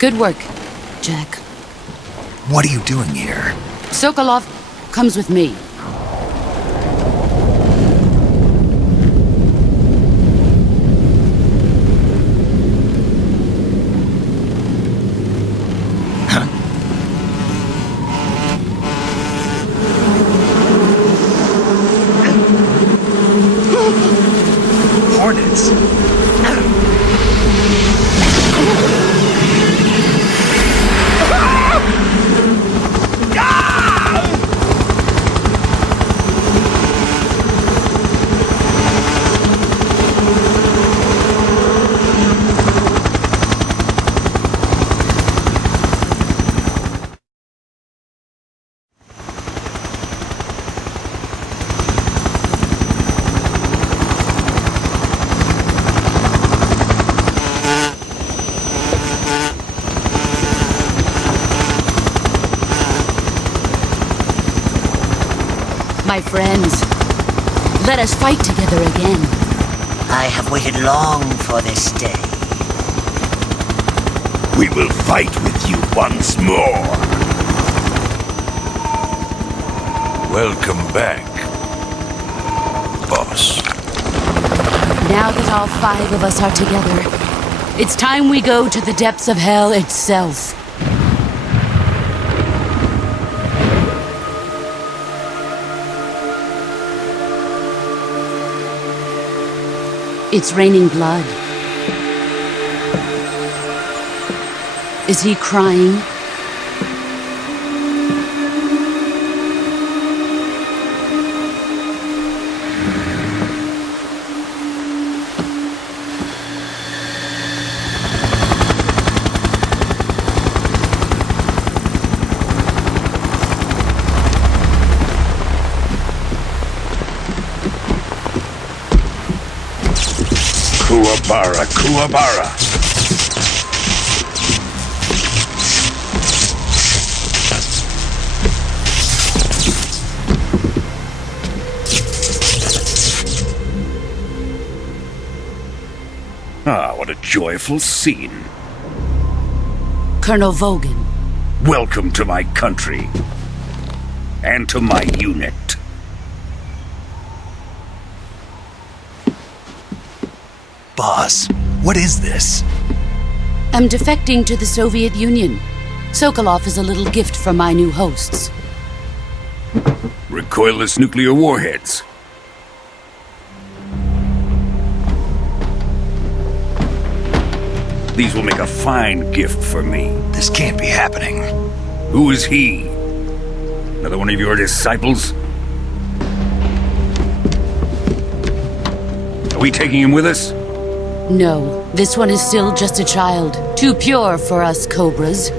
Good work, Jack. What are you doing here? Sokolov comes with me. Hornets. My friends, let us fight together again. I have waited long for this day. We will fight with you once more. Welcome back, boss. Now that all 5 of us are together, it's time we go to the depths of hell itself. It's raining blood. Is he crying? Kuwabara, Kuwabara. Ah, what a joyful scene. Colonel Vogan. Welcome to my country. And to my unit. Boss, what is this? I'm defecting to the Soviet Union. Sokolov is a little gift from my new hosts. Recoilless nuclear warheads. These will make a fine gift for me. This can't be happening. Who is he? Another one of your disciples? Are we taking him with us? No, this one is still just a child. Too pure for us Cobras.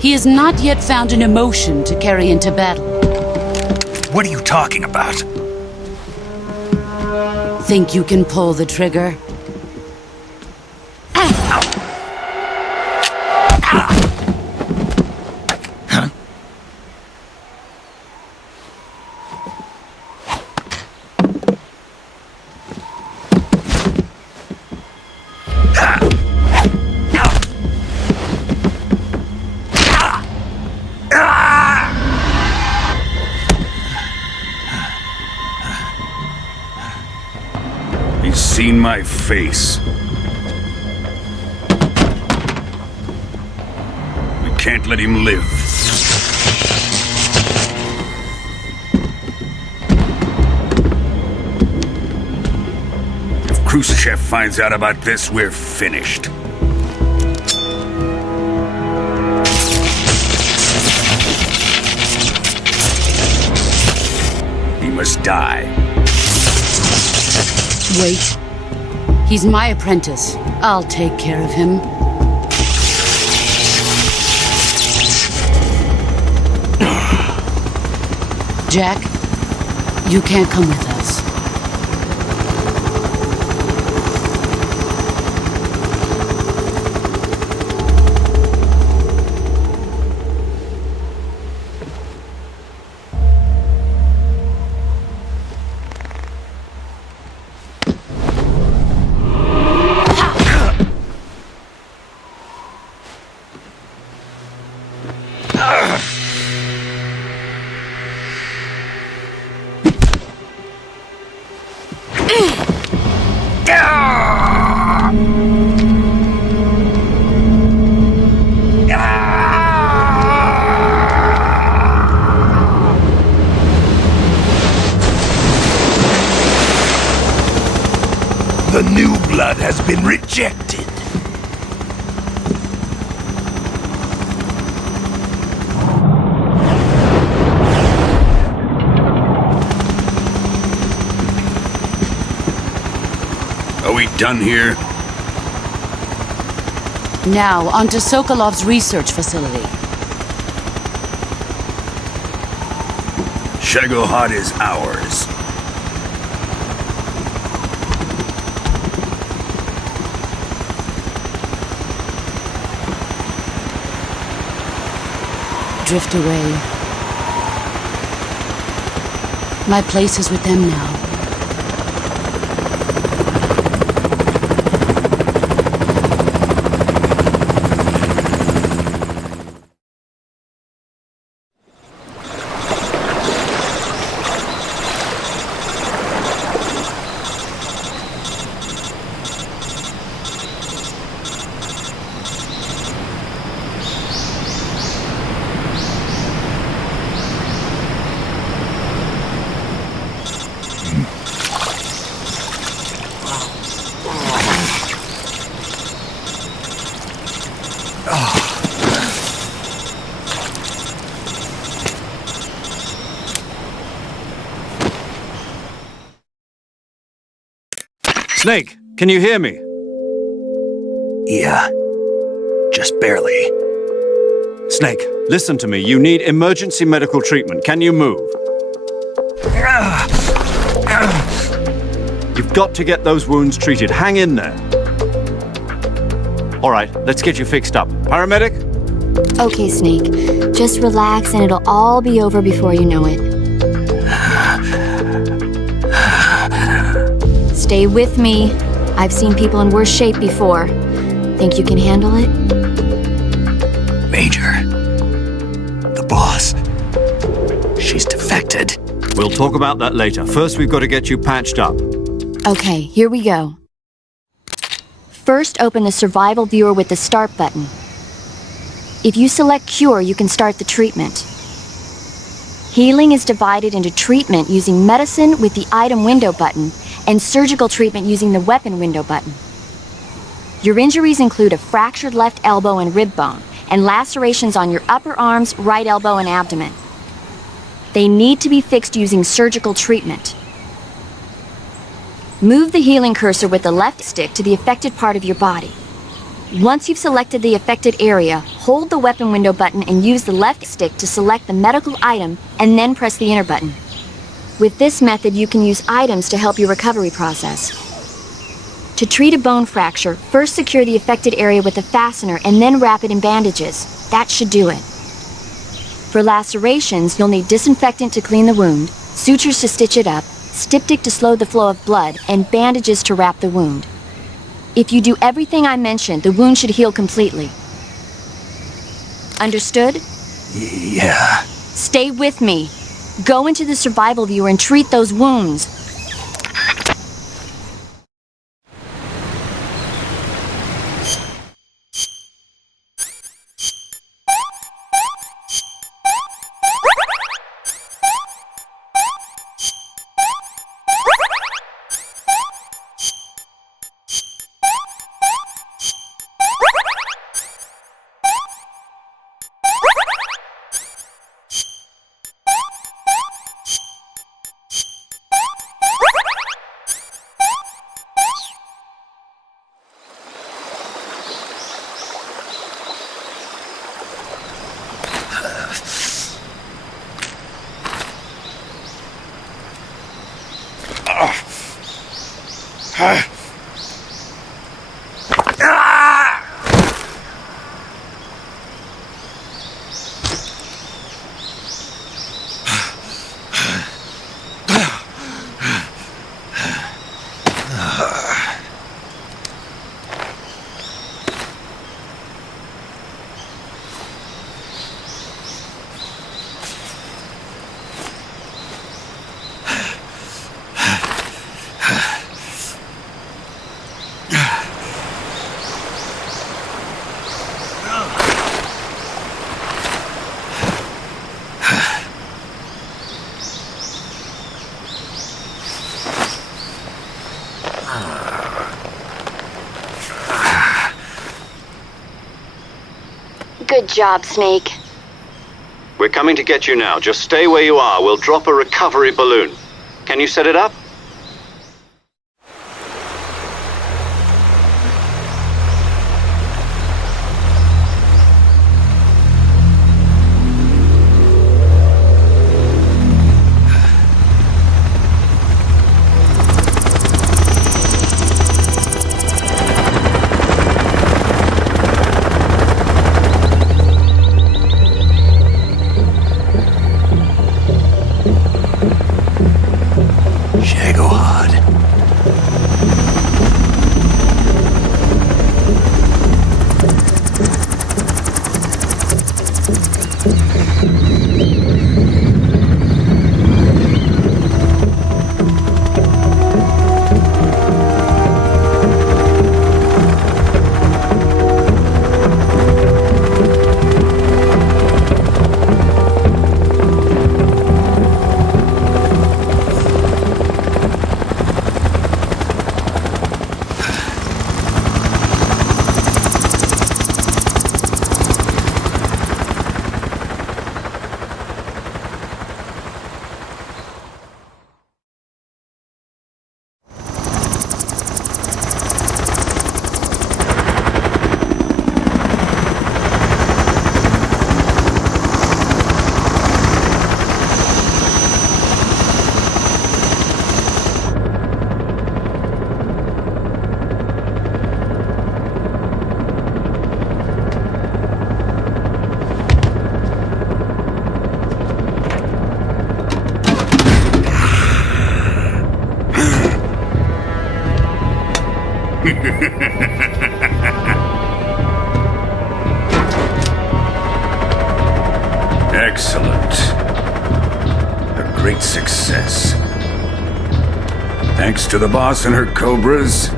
He has not yet found an emotion to carry into battle. What are you talking about? Think you can pull the trigger? He's seen my face. We can't let him live. If Khrushchev finds out about this, we're finished. He must die. Wait. He's my apprentice. I'll take care of him. Jack, you can't come with us. The new blood has been rejected. Are we done here? Now, on to Sokolov's research facility. Shagohod is ours. Drift away. My place is with them now. Snake, can you hear me? Yeah. Just barely. Snake, listen to me. You need emergency medical treatment. Can you move? You've got to get those wounds treated. Hang in there. All right, let's get you fixed up. Paramedic? Okay, Snake. Just relax and it'll all be over before you know it. Stay with me. I've seen people in worse shape before. Think you can handle it? Major. The boss. She's defected. We'll talk about that later. First, we've got to get you patched up. Okay, here we go. First, open the survival viewer with the start button. If you select cure, you can start the treatment. Healing is divided into treatment using medicine with the item window button and surgical treatment using the weapon window button. Your injuries include a fractured left elbow and rib bone, and lacerations on your upper arms, right elbow, and abdomen. They need to be fixed using surgical treatment. Move the healing cursor with the left stick to the affected part of your body. Once you've selected the affected area, hold the weapon window button and use the left stick to select the medical item and then press the enter button. With this method, you can use items to help your recovery process. To treat a bone fracture, first secure the affected area with a fastener and then wrap it in bandages. That should do it. For lacerations, you'll need disinfectant to clean the wound, sutures to stitch it up, styptic to slow the flow of blood, and bandages to wrap the wound. If you do everything I mentioned, the wound should heal completely. Understood? Yeah. Stay with me. Go into the survival viewer and treat those wounds. Good job, Snake. We're coming to get you now. Just stay where you are. We'll drop a recovery balloon. Can you set it up? Excellent. A great success. Thanks to the boss and her cobras,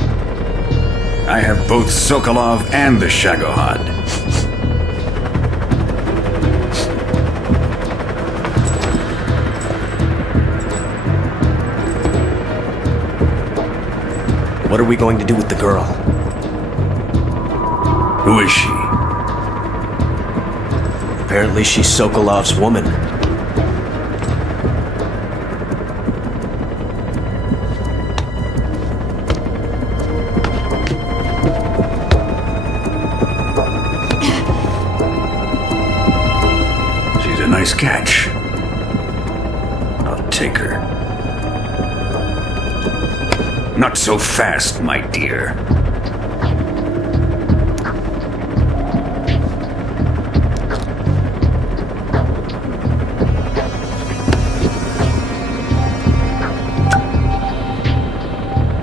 I have both Sokolov and the Shagohod. What are we going to do with the girl? Who is she? Apparently she's Sokolov's woman. She's a nice catch. I'll take her. Not so fast, my dear.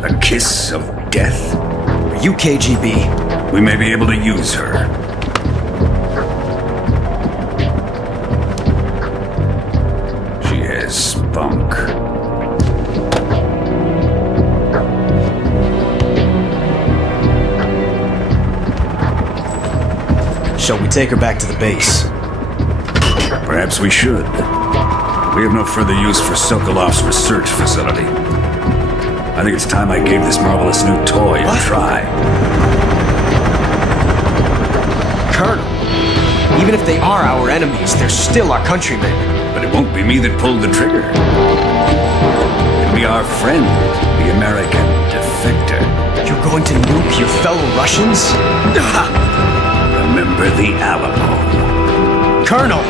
A kiss of death? Are you KGB? We may be able to use her. She has spunk. Shall we take her back to the base? Perhaps we should. We have no further use for Sokolov's research facility. I think it's time I gave this marvelous new toy a try. Colonel, even if they are our enemies, they're still our countrymen. But it won't be me that pulled the trigger. It'll be our friend, the American defector. You're going to nuke your fellow Russians? Remember the Alamo. Colonel!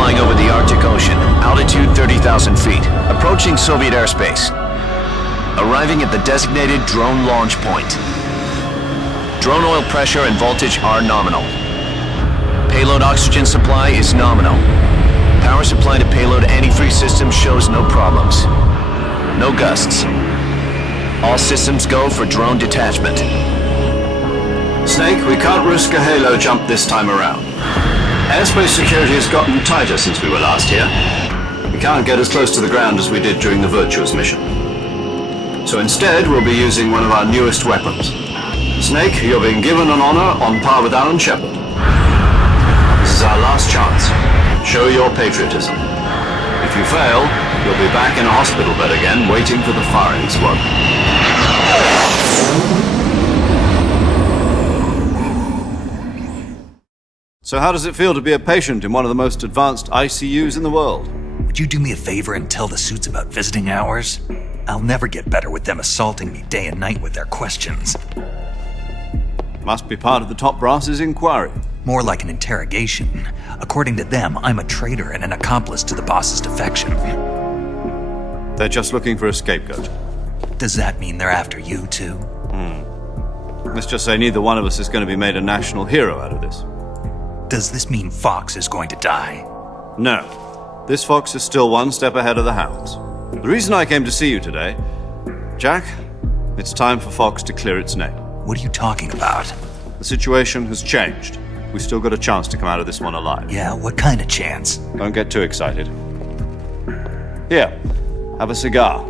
flying over the Arctic Ocean, altitude 30,000 feet, approaching Soviet airspace. Arriving at the designated drone launch point. Drone oil pressure and voltage are nominal. Payload oxygen supply is nominal. Power supply to payload antifreeze system shows no problems. No gusts. All systems go for drone detachment. Snake, we can't risk a halo jump this time around. Airspace security has gotten tighter since we were last here. We can't get as close to the ground as we did during the Virtuous mission. So instead, we'll be using one of our newest weapons. Snake, you're being given an honor on par with Alan Shepard. This is our last chance. Show your patriotism. If you fail, you'll be back in a hospital bed again, waiting for the firing squad. So how does it feel to be a patient in one of the most advanced ICUs in the world? Would you do me a favor and tell the suits about visiting hours? I'll never get better with them assaulting me day and night with their questions. Must be part of the top brass's inquiry. More like an interrogation. According to them, I'm a traitor and an accomplice to the boss's defection. They're just looking for a scapegoat. Does that mean they're after you, too? Let's just say neither one of us is going to be made a national hero out of this. Does this mean Fox is going to die? No. This fox is still one step ahead of the hounds. The reason I came to see you today, Jack, it's time for Fox to clear its name. What are you talking about? The situation has changed. We've still got a chance to come out of this one alive. Yeah, what kind of chance? Don't get too excited. Here, have a cigar.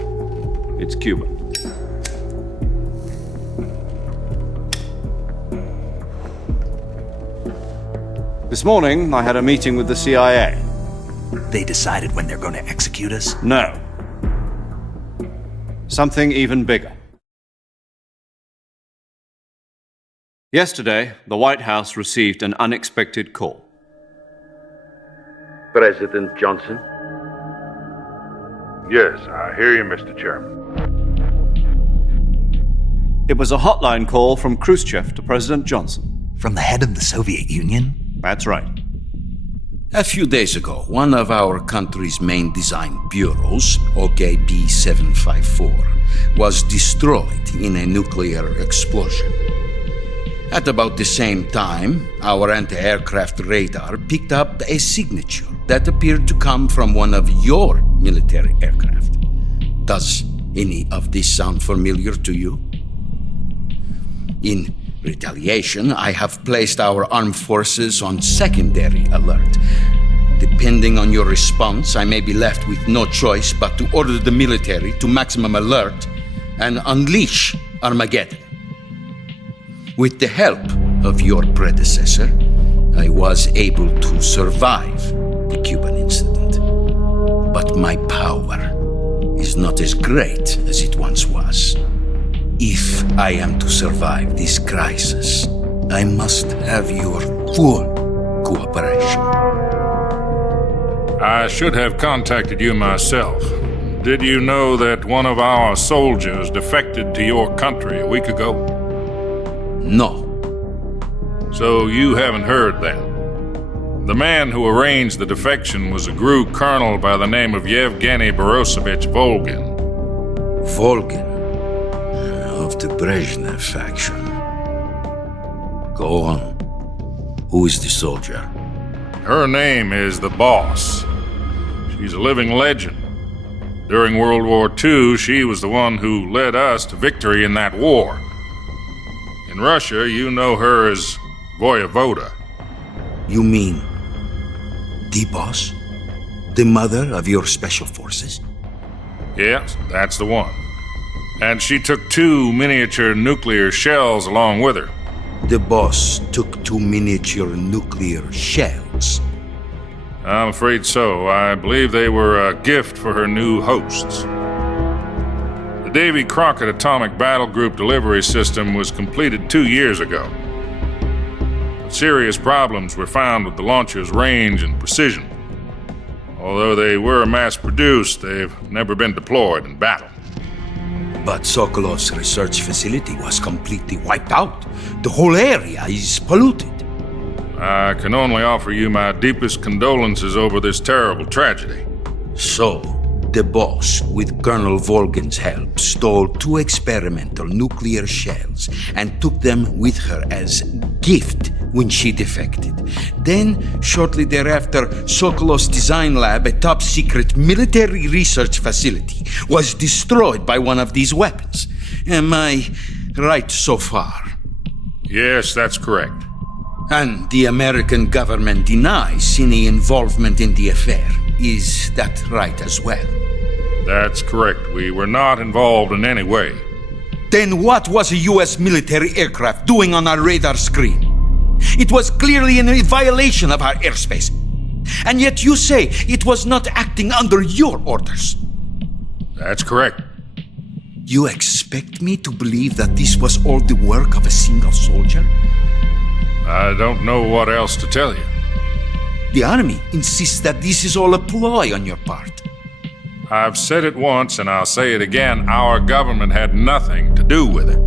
It's Cuban. This morning, I had a meeting with the CIA. They decided when they're going to execute us? No. Something even bigger. Yesterday, the White House received an unexpected call. President Johnson? Yes, I hear you, Mr. Chairman. It was a hotline call from Khrushchev to President Johnson. From the head of the Soviet Union? That's right. A few days ago, one of our country's main design bureaus, OKB 754, was destroyed in a nuclear explosion. At about the same time, our anti-aircraft radar picked up a signature that appeared to come from one of your military aircraft. Does any of this sound familiar to you? In retaliation, I have placed our armed forces on secondary alert. Depending on your response, I may be left with no choice but to order the military to maximum alert and unleash Armageddon. With the help of your predecessor, I was able to survive the Cuban incident. But my power is not as great as it once was. If I am to survive this crisis, I must have your full cooperation. I should have contacted you myself. Did you know that one of our soldiers defected to your country a week ago? No. So you haven't heard then. The man who arranged the defection was a GRU colonel by the name of Yevgeny Borosovich Volgin. Volgin? Of the Brezhnev faction. Go on. Who is the soldier? Her name is the Boss. She's a living legend. During World War II, she was the one who led us to victory in that war. In Russia, you know her as Voyevoda. You mean the Boss? The mother of your special forces? Yes, that's the one. And she took 2 miniature nuclear shells along with her. The Boss took 2 miniature nuclear shells? I'm afraid so. I believe they were a gift for her new hosts. The Davy Crockett Atomic Battle Group delivery system was completed 2 years ago. But serious problems were found with the launcher's range and precision. Although they were mass-produced, they've never been deployed in battle. But Sokolov's research facility was completely wiped out. The whole area is polluted. I can only offer you my deepest condolences over this terrible tragedy. So, the boss, with Colonel Volgin's help, stole 2 experimental nuclear shells and took them with her as gift when she defected. Then, shortly thereafter, Sokolov's design lab, a top-secret military research facility, was destroyed by one of these weapons. Am I right so far? Yes, that's correct. And the American government denies any involvement in the affair. Is that right as well? That's correct. We were not involved in any way. Then what was a U.S. military aircraft doing on our radar screen? It was clearly in violation of our airspace. And yet you say it was not acting under your orders. That's correct. You expect me to believe that this was all the work of a single soldier? I don't know what else to tell you. The Army insists that this is all a ploy on your part. I've said it once and I'll say it again. Our government had nothing to do with it.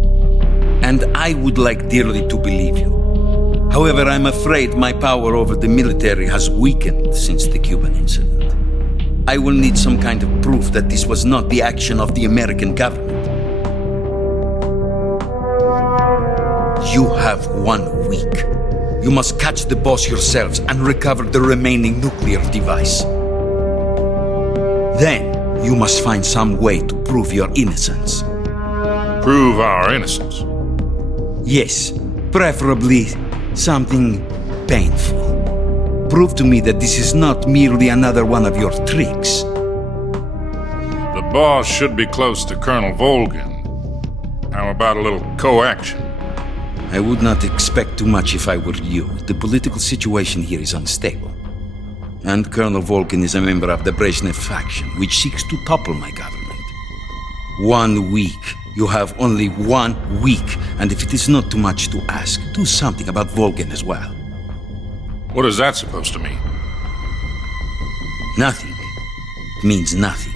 And I would like dearly to believe you. However, I'm afraid my power over the military has weakened since the Cuban incident. I will need some kind of proof that this was not the action of the American government. You have 1 week. You must catch the boss yourselves and recover the remaining nuclear device. Then, you must find some way to prove your innocence. Prove our innocence? Yes, preferably something painful. Prove to me that this is not merely another one of your tricks. The boss should be close to Colonel Volgin. How about a little co-action? I would not expect too much if I were you. The political situation here is unstable. And Colonel Volgin is a member of the Brezhnev faction, which seeks to topple my government. 1 week. You have only 1 week, and if it is not too much to ask, do something about Volgin as well. What is that supposed to mean? Nothing. It means nothing.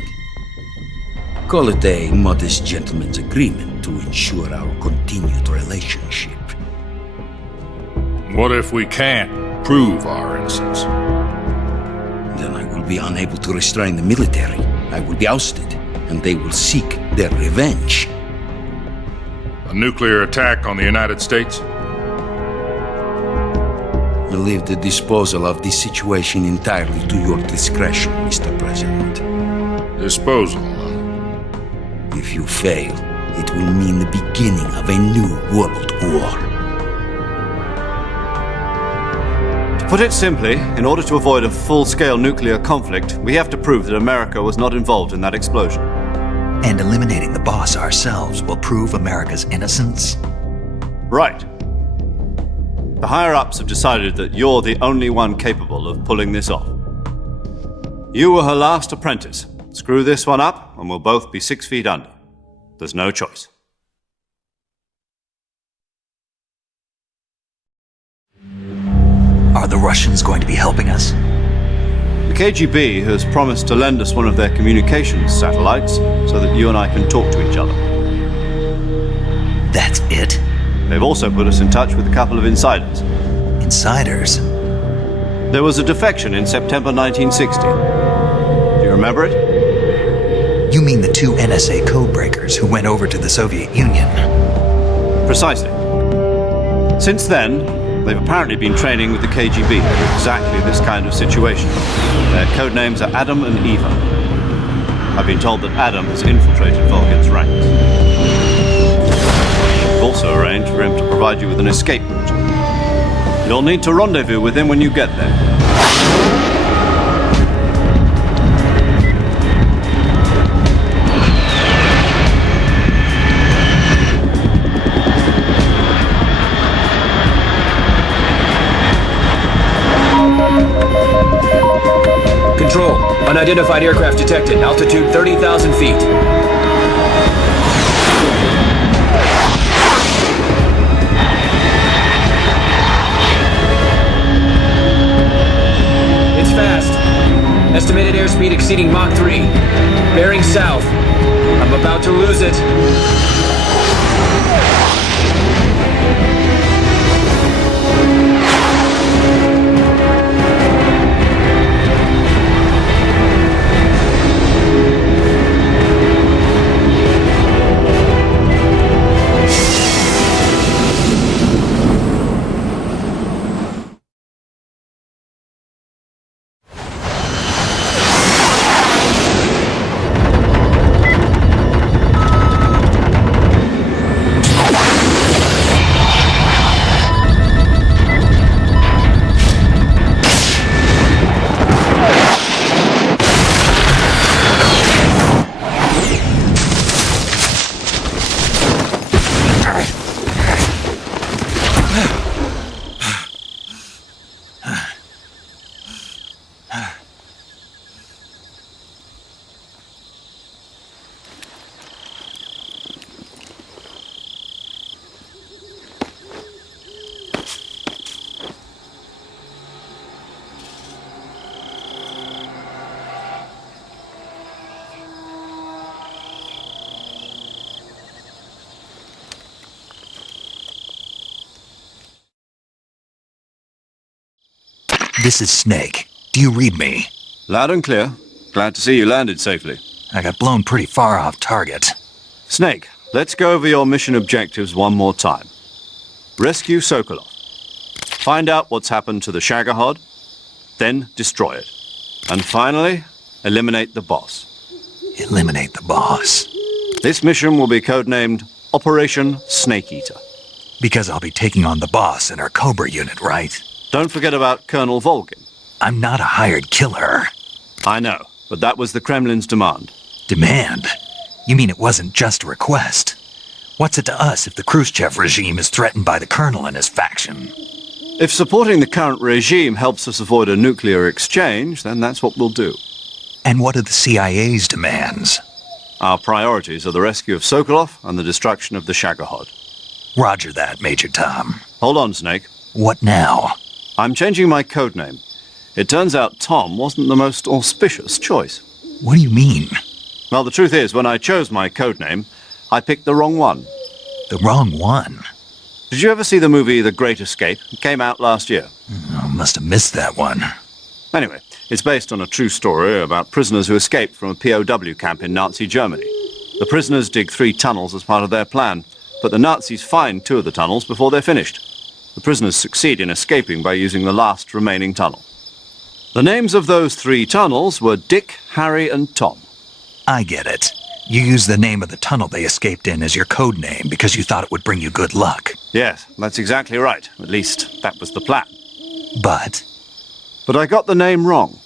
Call it a modest gentleman's agreement to ensure our continued relationship. What if we can't prove our innocence? Then I will be unable to restrain the military. I will be ousted, and they will seek their revenge. A nuclear attack on the United States? I leave the disposal of this situation entirely to your discretion, Mr. President. Disposal? If you fail, it will mean the beginning of a new world war. To put it simply, in order to avoid a full-scale nuclear conflict, we have to prove that America was not involved in that explosion. And eliminating the boss ourselves will prove America's innocence? Right. The higher-ups have decided that you're the only one capable of pulling this off. You were her last apprentice. Screw this one up, and we'll both be 6 feet under. There's no choice. Are the Russians going to be helping us? The KGB has promised to lend us one of their communications satellites so that you and I can talk to each other. That's it? They've also put us in touch with a couple of insiders. Insiders? There was a defection in September 1960. Do you remember it? You mean the 2 NSA codebreakers who went over to the Soviet Union? Precisely. Since then, they've apparently been training with the KGB for exactly this kind of situation. Their code names are Adam and Eva. I've been told that Adam has infiltrated Volgin's ranks. We've also arranged for him to provide you with an escape route. You'll need to rendezvous with him when you get there. Control. Unidentified aircraft detected. Altitude 30,000 feet. It's fast. Estimated airspeed exceeding Mach 3. Bearing south. I'm about to lose it. This is Snake. Do you read me? Loud and clear. Glad to see you landed safely. I got blown pretty far off target. Snake, let's go over your mission objectives one more time. Rescue Sokolov. Find out what's happened to the Shagohod, then destroy it. And finally, eliminate the boss. Eliminate the boss. This mission will be codenamed Operation Snake Eater. Because I'll be taking on the boss in our Cobra unit, right? Don't forget about Colonel Volgin. I'm not a hired killer. I know, but that was the Kremlin's demand. Demand? You mean it wasn't just a request? What's it to us if the Khrushchev regime is threatened by the Colonel and his faction? If supporting the current regime helps us avoid a nuclear exchange, then that's what we'll do. And what are the CIA's demands? Our priorities are the rescue of Sokolov and the destruction of the Shagohod. Roger that, Major Tom. Hold on, Snake. What now? I'm changing my codename. It turns out Tom wasn't the most auspicious choice. What do you mean? Well, the truth is, when I chose my codename, I picked the wrong one. The wrong one? Did you ever see the movie The Great Escape? It came out last year. I must have missed that one. Anyway, it's based on a true story about prisoners who escaped from a POW camp in Nazi Germany. The prisoners dig 3 tunnels as part of their plan, but the Nazis find 2 of the tunnels before they're finished. The prisoners succeed in escaping by using the last remaining tunnel. The names of those 3 tunnels were Dick, Harry, and Tom. I get it. You used the name of the tunnel they escaped in as your code name because you thought it would bring you good luck. Yes, that's exactly right. At least, that was the plan. But I got the name wrong.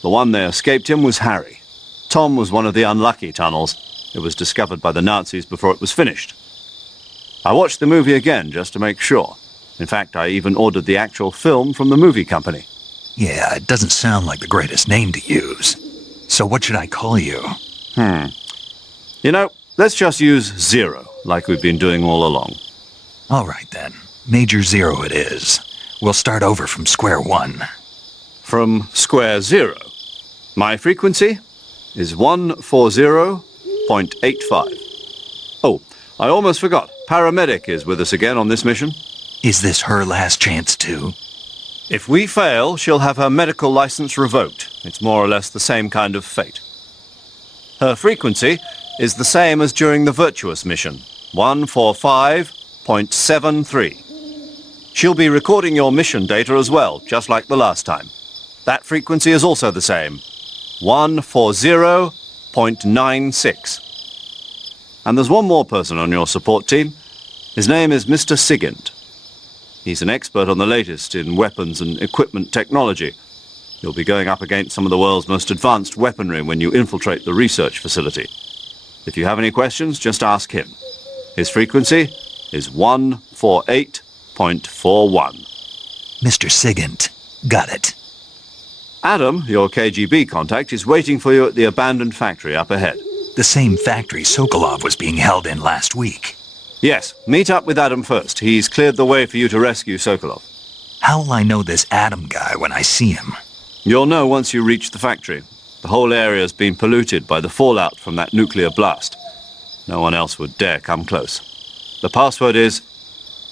The one they escaped in was Harry. Tom was one of the unlucky tunnels. It was discovered by the Nazis before it was finished. I watched the movie again just to make sure. In fact, I even ordered the actual film from the movie company. Yeah, it doesn't sound like the greatest name to use. So what should I call you? You know, let's just use Zero, like we've been doing all along. All right, then. Major Zero it is. We'll start over from square one. From square zero. My frequency is 140.85. Oh, I almost forgot. Paramedic is with us again on this mission. Is this her last chance, too? If we fail, she'll have her medical license revoked. It's more or less the same kind of fate. Her frequency is the same as during the Virtuous mission, 145.73. She'll be recording your mission data as well, just like the last time. That frequency is also the same, 140.96. And there's one more person on your support team. His name is Mr. Sigint. He's an expert on the latest in weapons and equipment technology. You'll be going up against some of the world's most advanced weaponry when you infiltrate the research facility. If you have any questions, just ask him. His frequency is 148.41. Mr. Sigint. Got it. Adam, your KGB contact, is waiting for you at the abandoned factory up ahead. The same factory Sokolov was being held in last week. Yes, meet up with Adam first. He's cleared the way for you to rescue Sokolov. How will I know this Adam guy when I see him? You'll know once you reach the factory. The whole area's been polluted by the fallout from that nuclear blast. No one else would dare come close. The password is,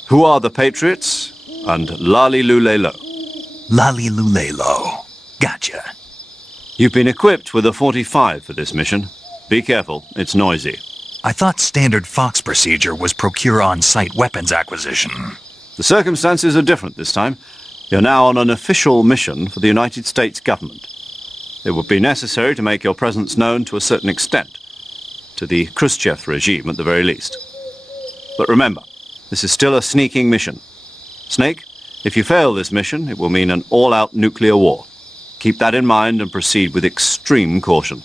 "Who are the Patriots?" and Lali Lule Lo. Lali Lule Lo. Gotcha. You've been equipped with a 45 for this mission. Be careful, it's noisy. I thought standard Fox procedure was procure on-site weapons acquisition. The circumstances are different this time. You're now on an official mission for the United States government. It would be necessary to make your presence known to a certain extent, to the Khrushchev regime at the very least. But remember, this is still a sneaking mission. Snake, if you fail this mission, it will mean an all-out nuclear war. Keep that in mind and proceed with extreme caution.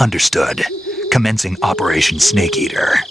Understood. Commencing Operation Snake Eater.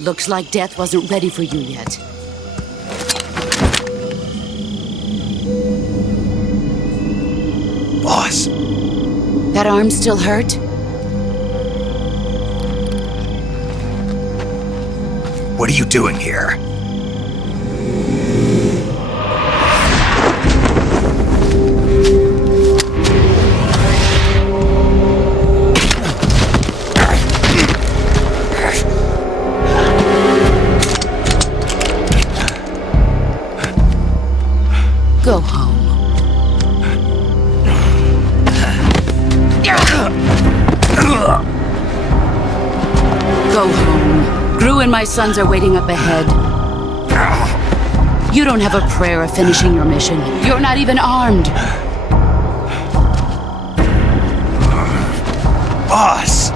Looks like death wasn't ready for you yet. Boss. That arm still hurt? What are you doing here? Go home. Go home. Gru and my sons are waiting up ahead. You don't have a prayer of finishing your mission. You're not even armed. Boss!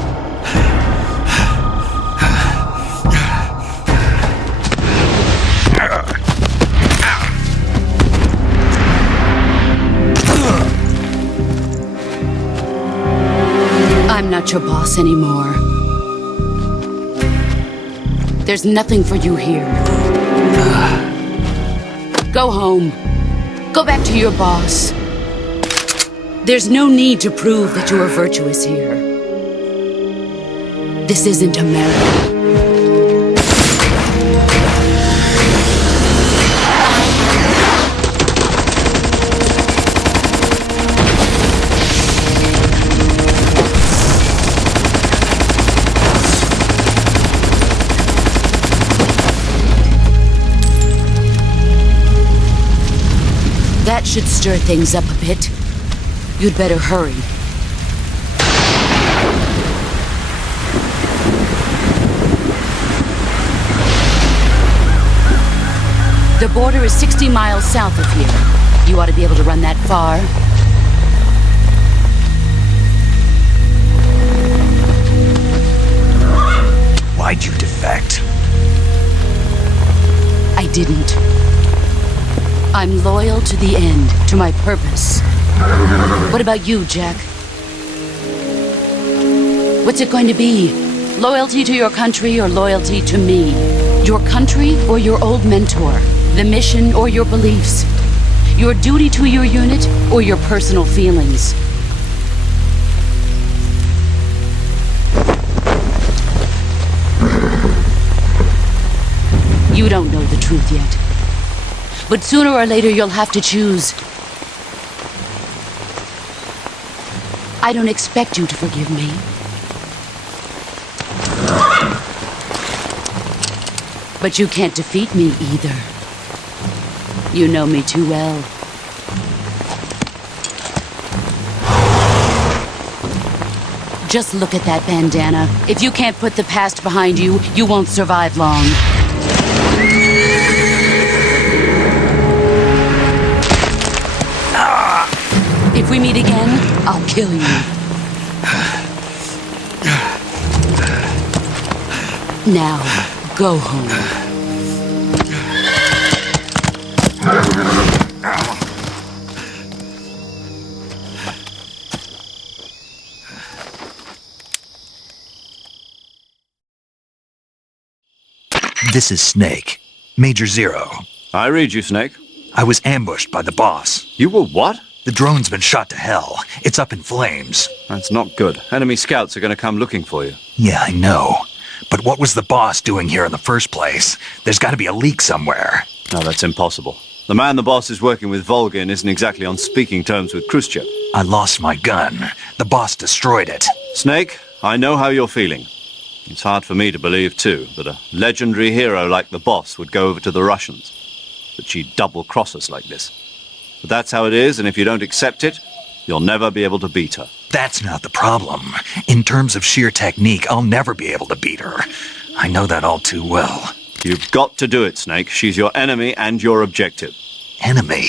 I'm not your boss anymore. There's nothing for you here. Go home. Go back to your boss. There's no need to prove that you are virtuous here. This isn't America. That should stir things up a bit. You'd better hurry. The border is 60 miles south of here. You ought to be able to run that far. Why'd you defect? I didn't. I'm loyal to the end, to my purpose. What about you, Jack? What's it going to be? Loyalty to your country or loyalty to me? Your country or your old mentor? The mission or your beliefs? Your duty to your unit or your personal feelings? You don't know the truth yet. But sooner or later you'll have to choose. I don't expect you to forgive me. But you can't defeat me either. You know me too well. Just look at that bandana. If you can't put the past behind you, you won't survive long. If we meet again, I'll kill you. Now, go home. This is Snake. Major Zero. I read you, Snake. I was ambushed by the boss. You were what? The drone's been shot to hell. It's up in flames. That's not good. Enemy scouts are going to come looking for you. Yeah, I know. But what was the boss doing here in the first place? There's got to be a leak somewhere. No, that's impossible. The man the boss is working with, Volgin, isn't exactly on speaking terms with Khrushchev. I lost my gun. The boss destroyed it. Snake, I know how you're feeling. It's hard for me to believe, too, that a legendary hero like the boss would go over to the Russians. That she'd double-cross us like this. But that's how it is, and if you don't accept it, you'll never be able to beat her. That's not the problem. In terms of sheer technique, I'll never be able to beat her. I know that all too well. You've got to do it, Snake. She's your enemy and your objective. Enemy?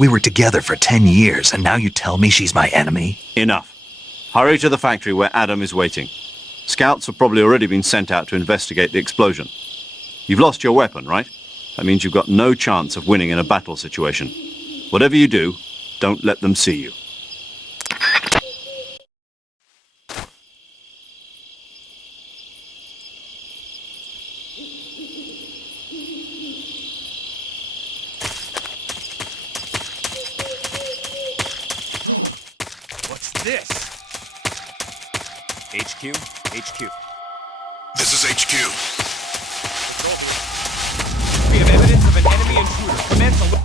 We were together for 10 years, and now you tell me she's my enemy? Enough. Hurry to the factory where Adam is waiting. Scouts have probably already been sent out to investigate the explosion. You've lost your weapon, right? That means you've got no chance of winning in a battle situation. Whatever you do, don't let them see you. HQ, HQ. This is HQ. We have evidence of an enemy intruder. Commence a...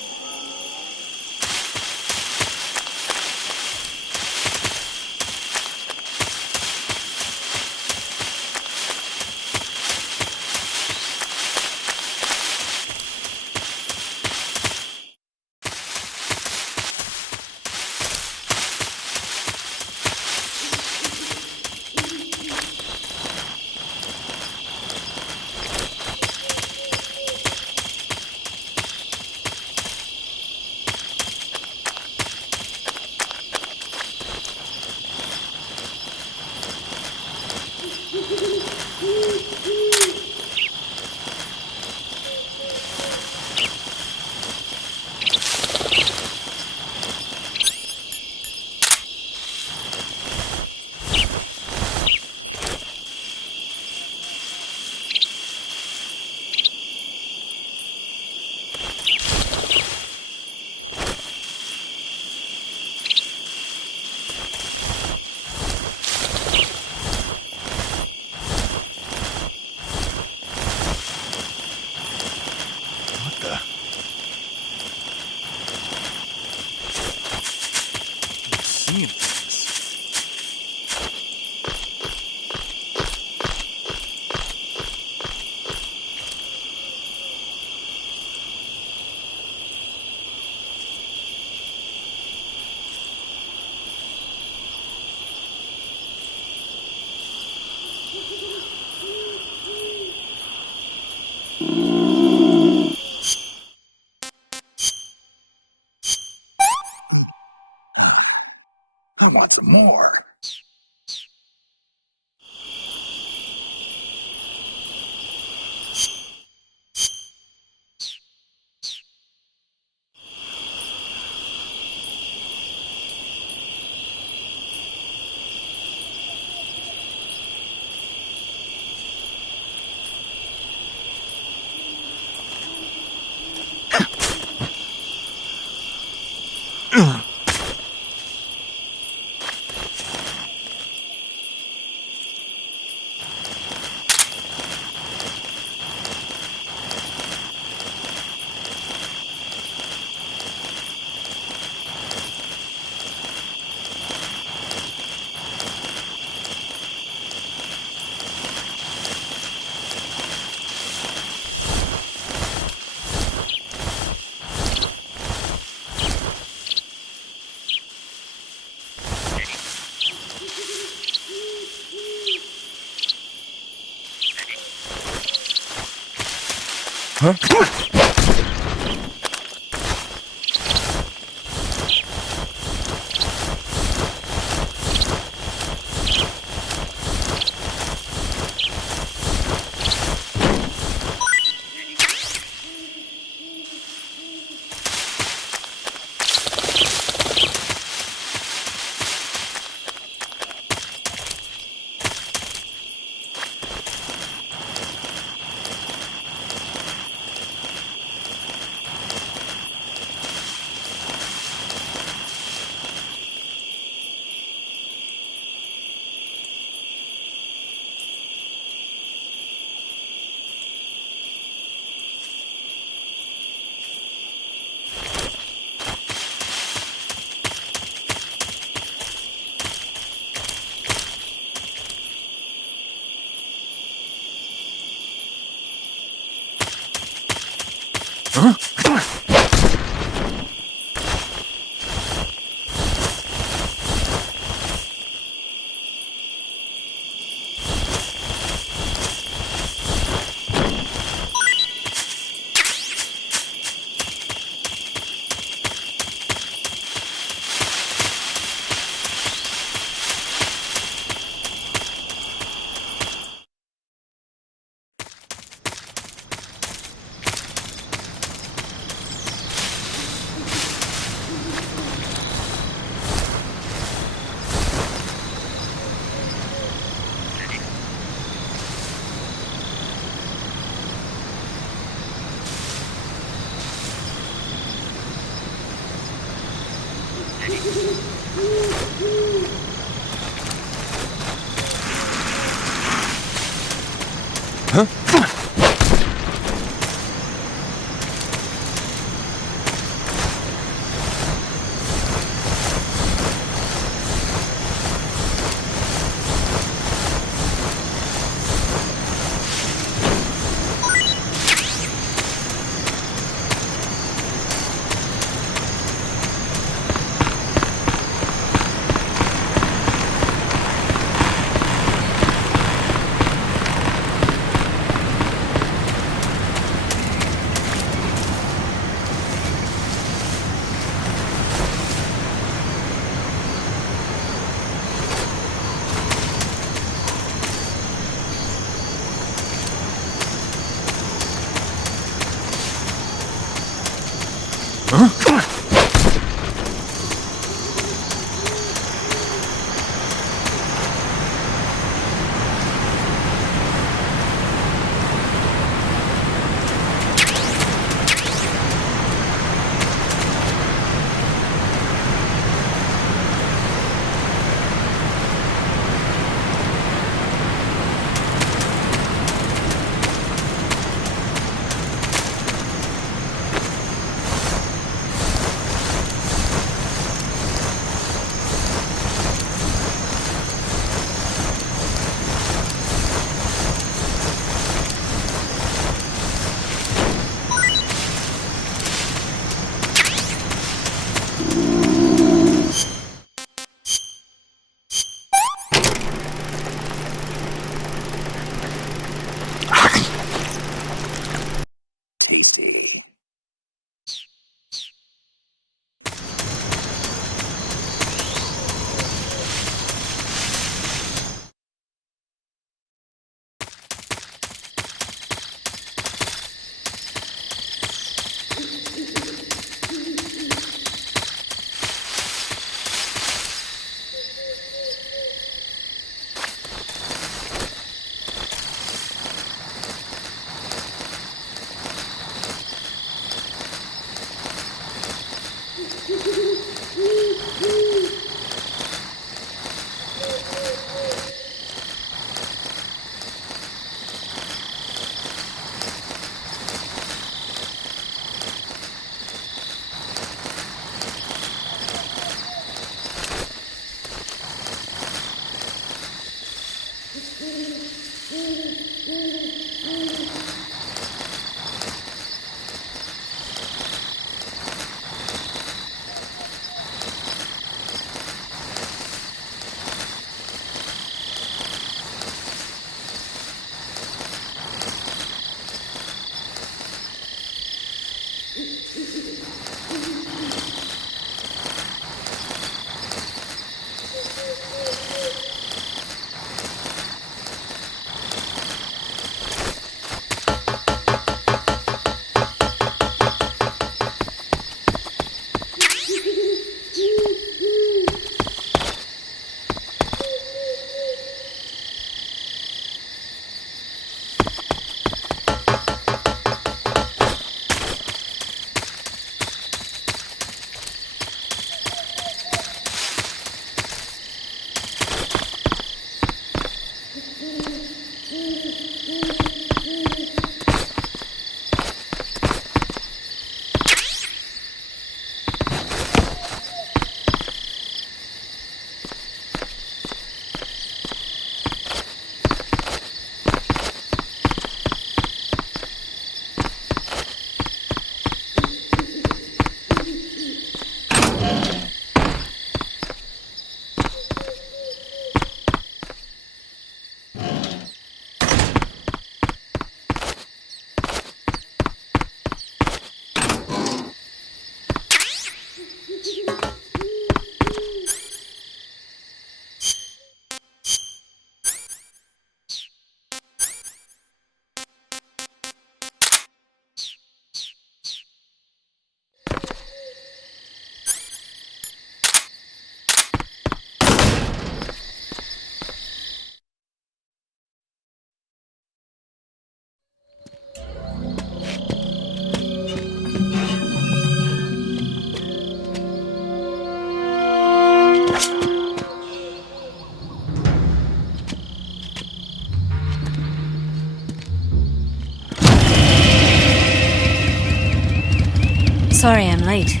Sorry I'm late.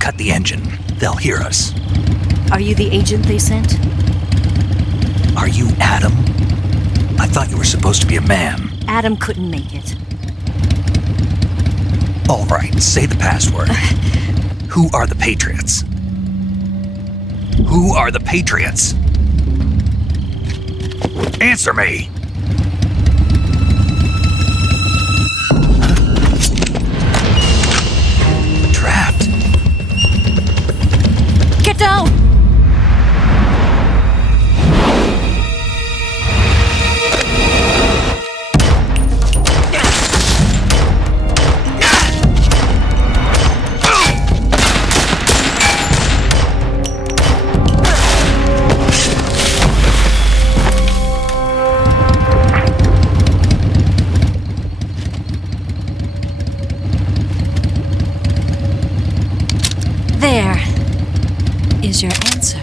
Cut the engine. They'll hear us. Are you the agent they sent? Are you Adam? I thought you were supposed to be a man. Adam couldn't make it. All right, say the password. Who are the Patriots? Who are the Patriots? Answer me! Trapped. Get down! There is your answer.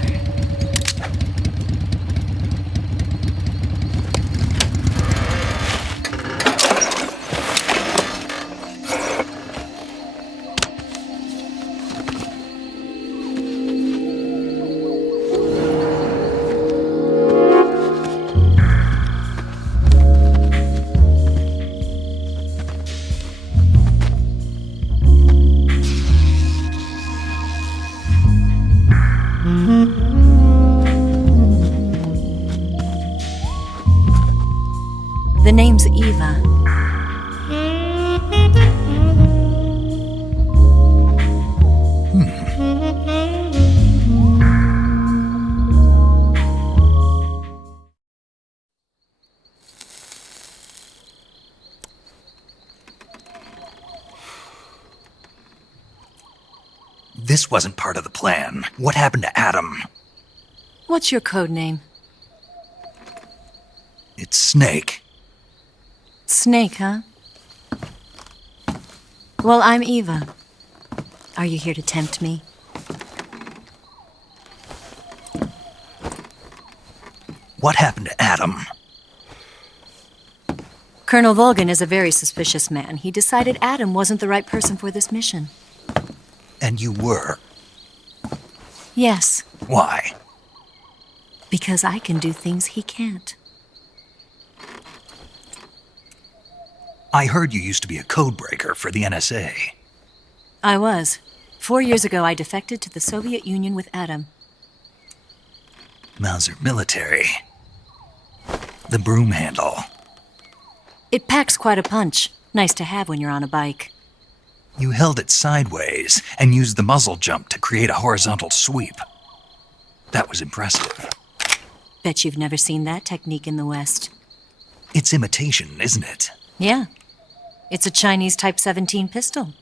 The name's Eva. This wasn't part of the plan. What happened to Adam? What's your code name? It's Snake. Snake, huh? Well, I'm Eva. Are you here to tempt me? What happened to Adam? Colonel Volgan is a very suspicious man. He decided Adam wasn't the right person for this mission. And you were? Yes, Why? because I can do things he can't. I heard you used to be a codebreaker for the NSA. I was. 4 years ago, I defected to the Soviet Union with Adam. Mauser military. The broom handle. It packs quite a punch. Nice to have when you're on a bike. You held it sideways and used the muzzle jump to create a horizontal sweep. That was impressive. Bet you've never seen that technique in the West. It's imitation, isn't it? Yeah. It's a Chinese Type 17 pistol.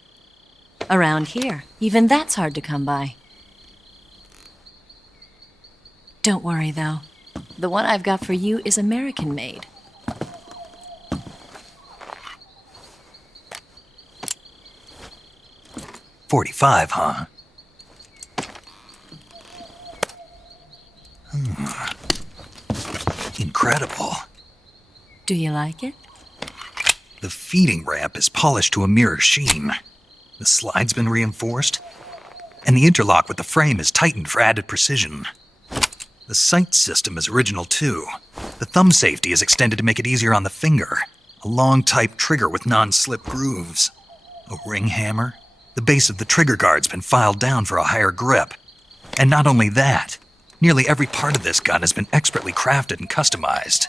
Around here, even that's hard to come by. Don't worry, though. The one I've got for you is American-made. .45, huh? Incredible. Do you like it? The feeding ramp is polished to a mirror sheen. The slide's been reinforced, and the interlock with the frame is tightened for added precision. The sight system is original too. The thumb safety is extended to make it easier on the finger. A long type trigger with non-slip grooves. A ring hammer. The base of the trigger guard's been filed down for a higher grip. And not only that, nearly every part of this gun has been expertly crafted and customized.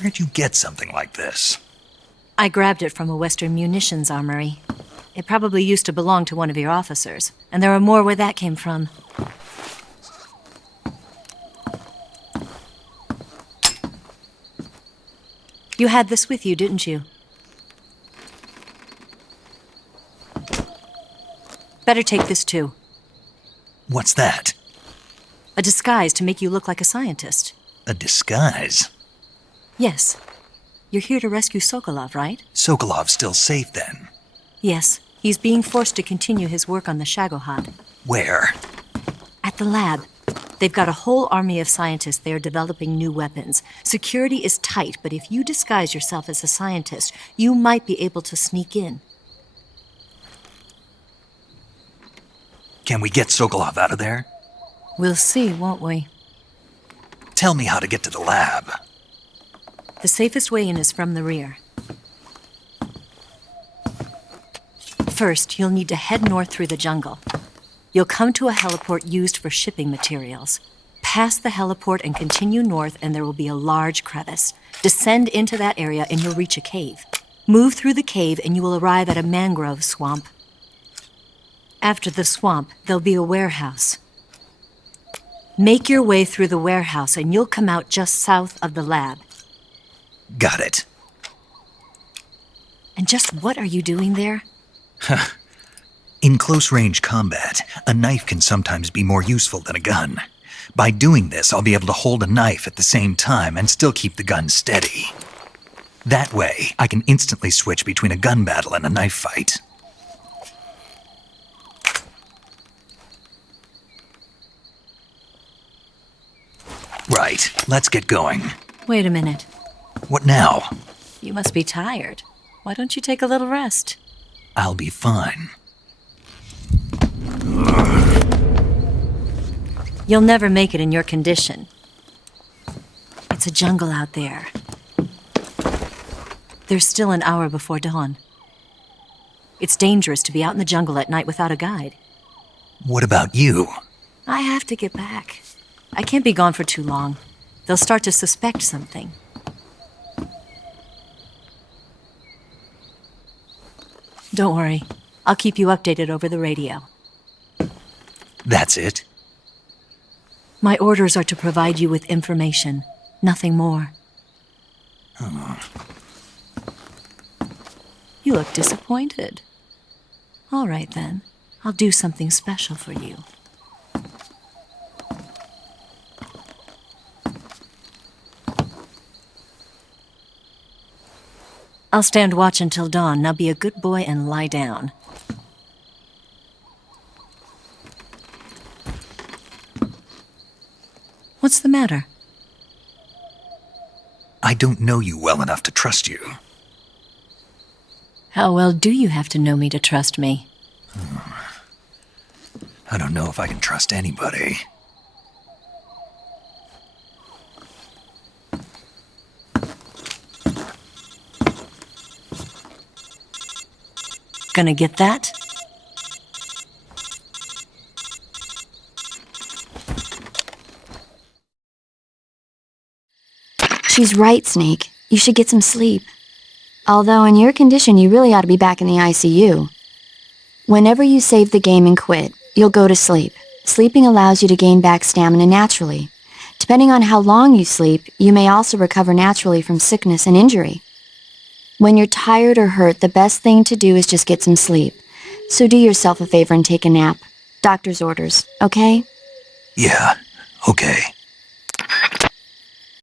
Where'd you get something like this? I grabbed it from a Western munitions armory. It probably used to belong to one of your officers, and there are more where that came from. You had this with you, didn't you? Better take this too. What's that? A disguise to make you look like a scientist. A disguise? Yes. You're here to rescue Sokolov, right? Sokolov's still safe then? Yes. He's being forced to continue his work on the Shagohod. Where? At the lab. They've got a whole army of scientists there developing new weapons. Security is tight, but if you disguise yourself as a scientist, you might be able to sneak in. Can we get Sokolov out of there? We'll see, won't we? Tell me how to get to the lab. The safest way in is from the rear. First, you'll need to head north through the jungle. You'll come to a heliport used for shipping materials. Pass the heliport and continue north, and there will be a large crevice. Descend into that area and you'll reach a cave. Move through the cave and you will arrive at a mangrove swamp. After the swamp, there'll be a warehouse. Make your way through the warehouse and you'll come out just south of the lab. Got it. And just what are you doing there? In close-range combat, a knife can sometimes be more useful than a gun. By doing this, I'll be able to hold a knife at the same time and still keep the gun steady. That way, I can instantly switch between a gun battle and a knife fight. Right, let's get going. Wait a minute. What now? You must be tired. Why don't you take a little rest? I'll be fine. You'll never make it in your condition. It's a jungle out there. There's still an hour before dawn. It's dangerous to be out in the jungle at night without a guide. What about you? I have to get back. I can't be gone for too long. They'll start to suspect something. Don't worry. I'll keep you updated over the radio. That's it? My orders are to provide you with information. Nothing more. Oh. You look disappointed. All right, then. I'll do something special for you. I'll stand watch until dawn. Now be a good boy and lie down. What's the matter? I don't know you well enough to trust you. How well do you have to know me to trust me? I don't know if I can trust anybody. Gonna get that? She's right, Snake. You should get some sleep. Although in your condition, you really ought to be back in the ICU. Whenever you save the game and quit, you'll go to sleep. Sleeping allows you to gain back stamina naturally. Depending on how long you sleep, you may also recover naturally from sickness and injury. When you're tired or hurt, the best thing to do is just get some sleep. So do yourself a favor and take a nap. Doctor's orders, okay? Yeah, okay.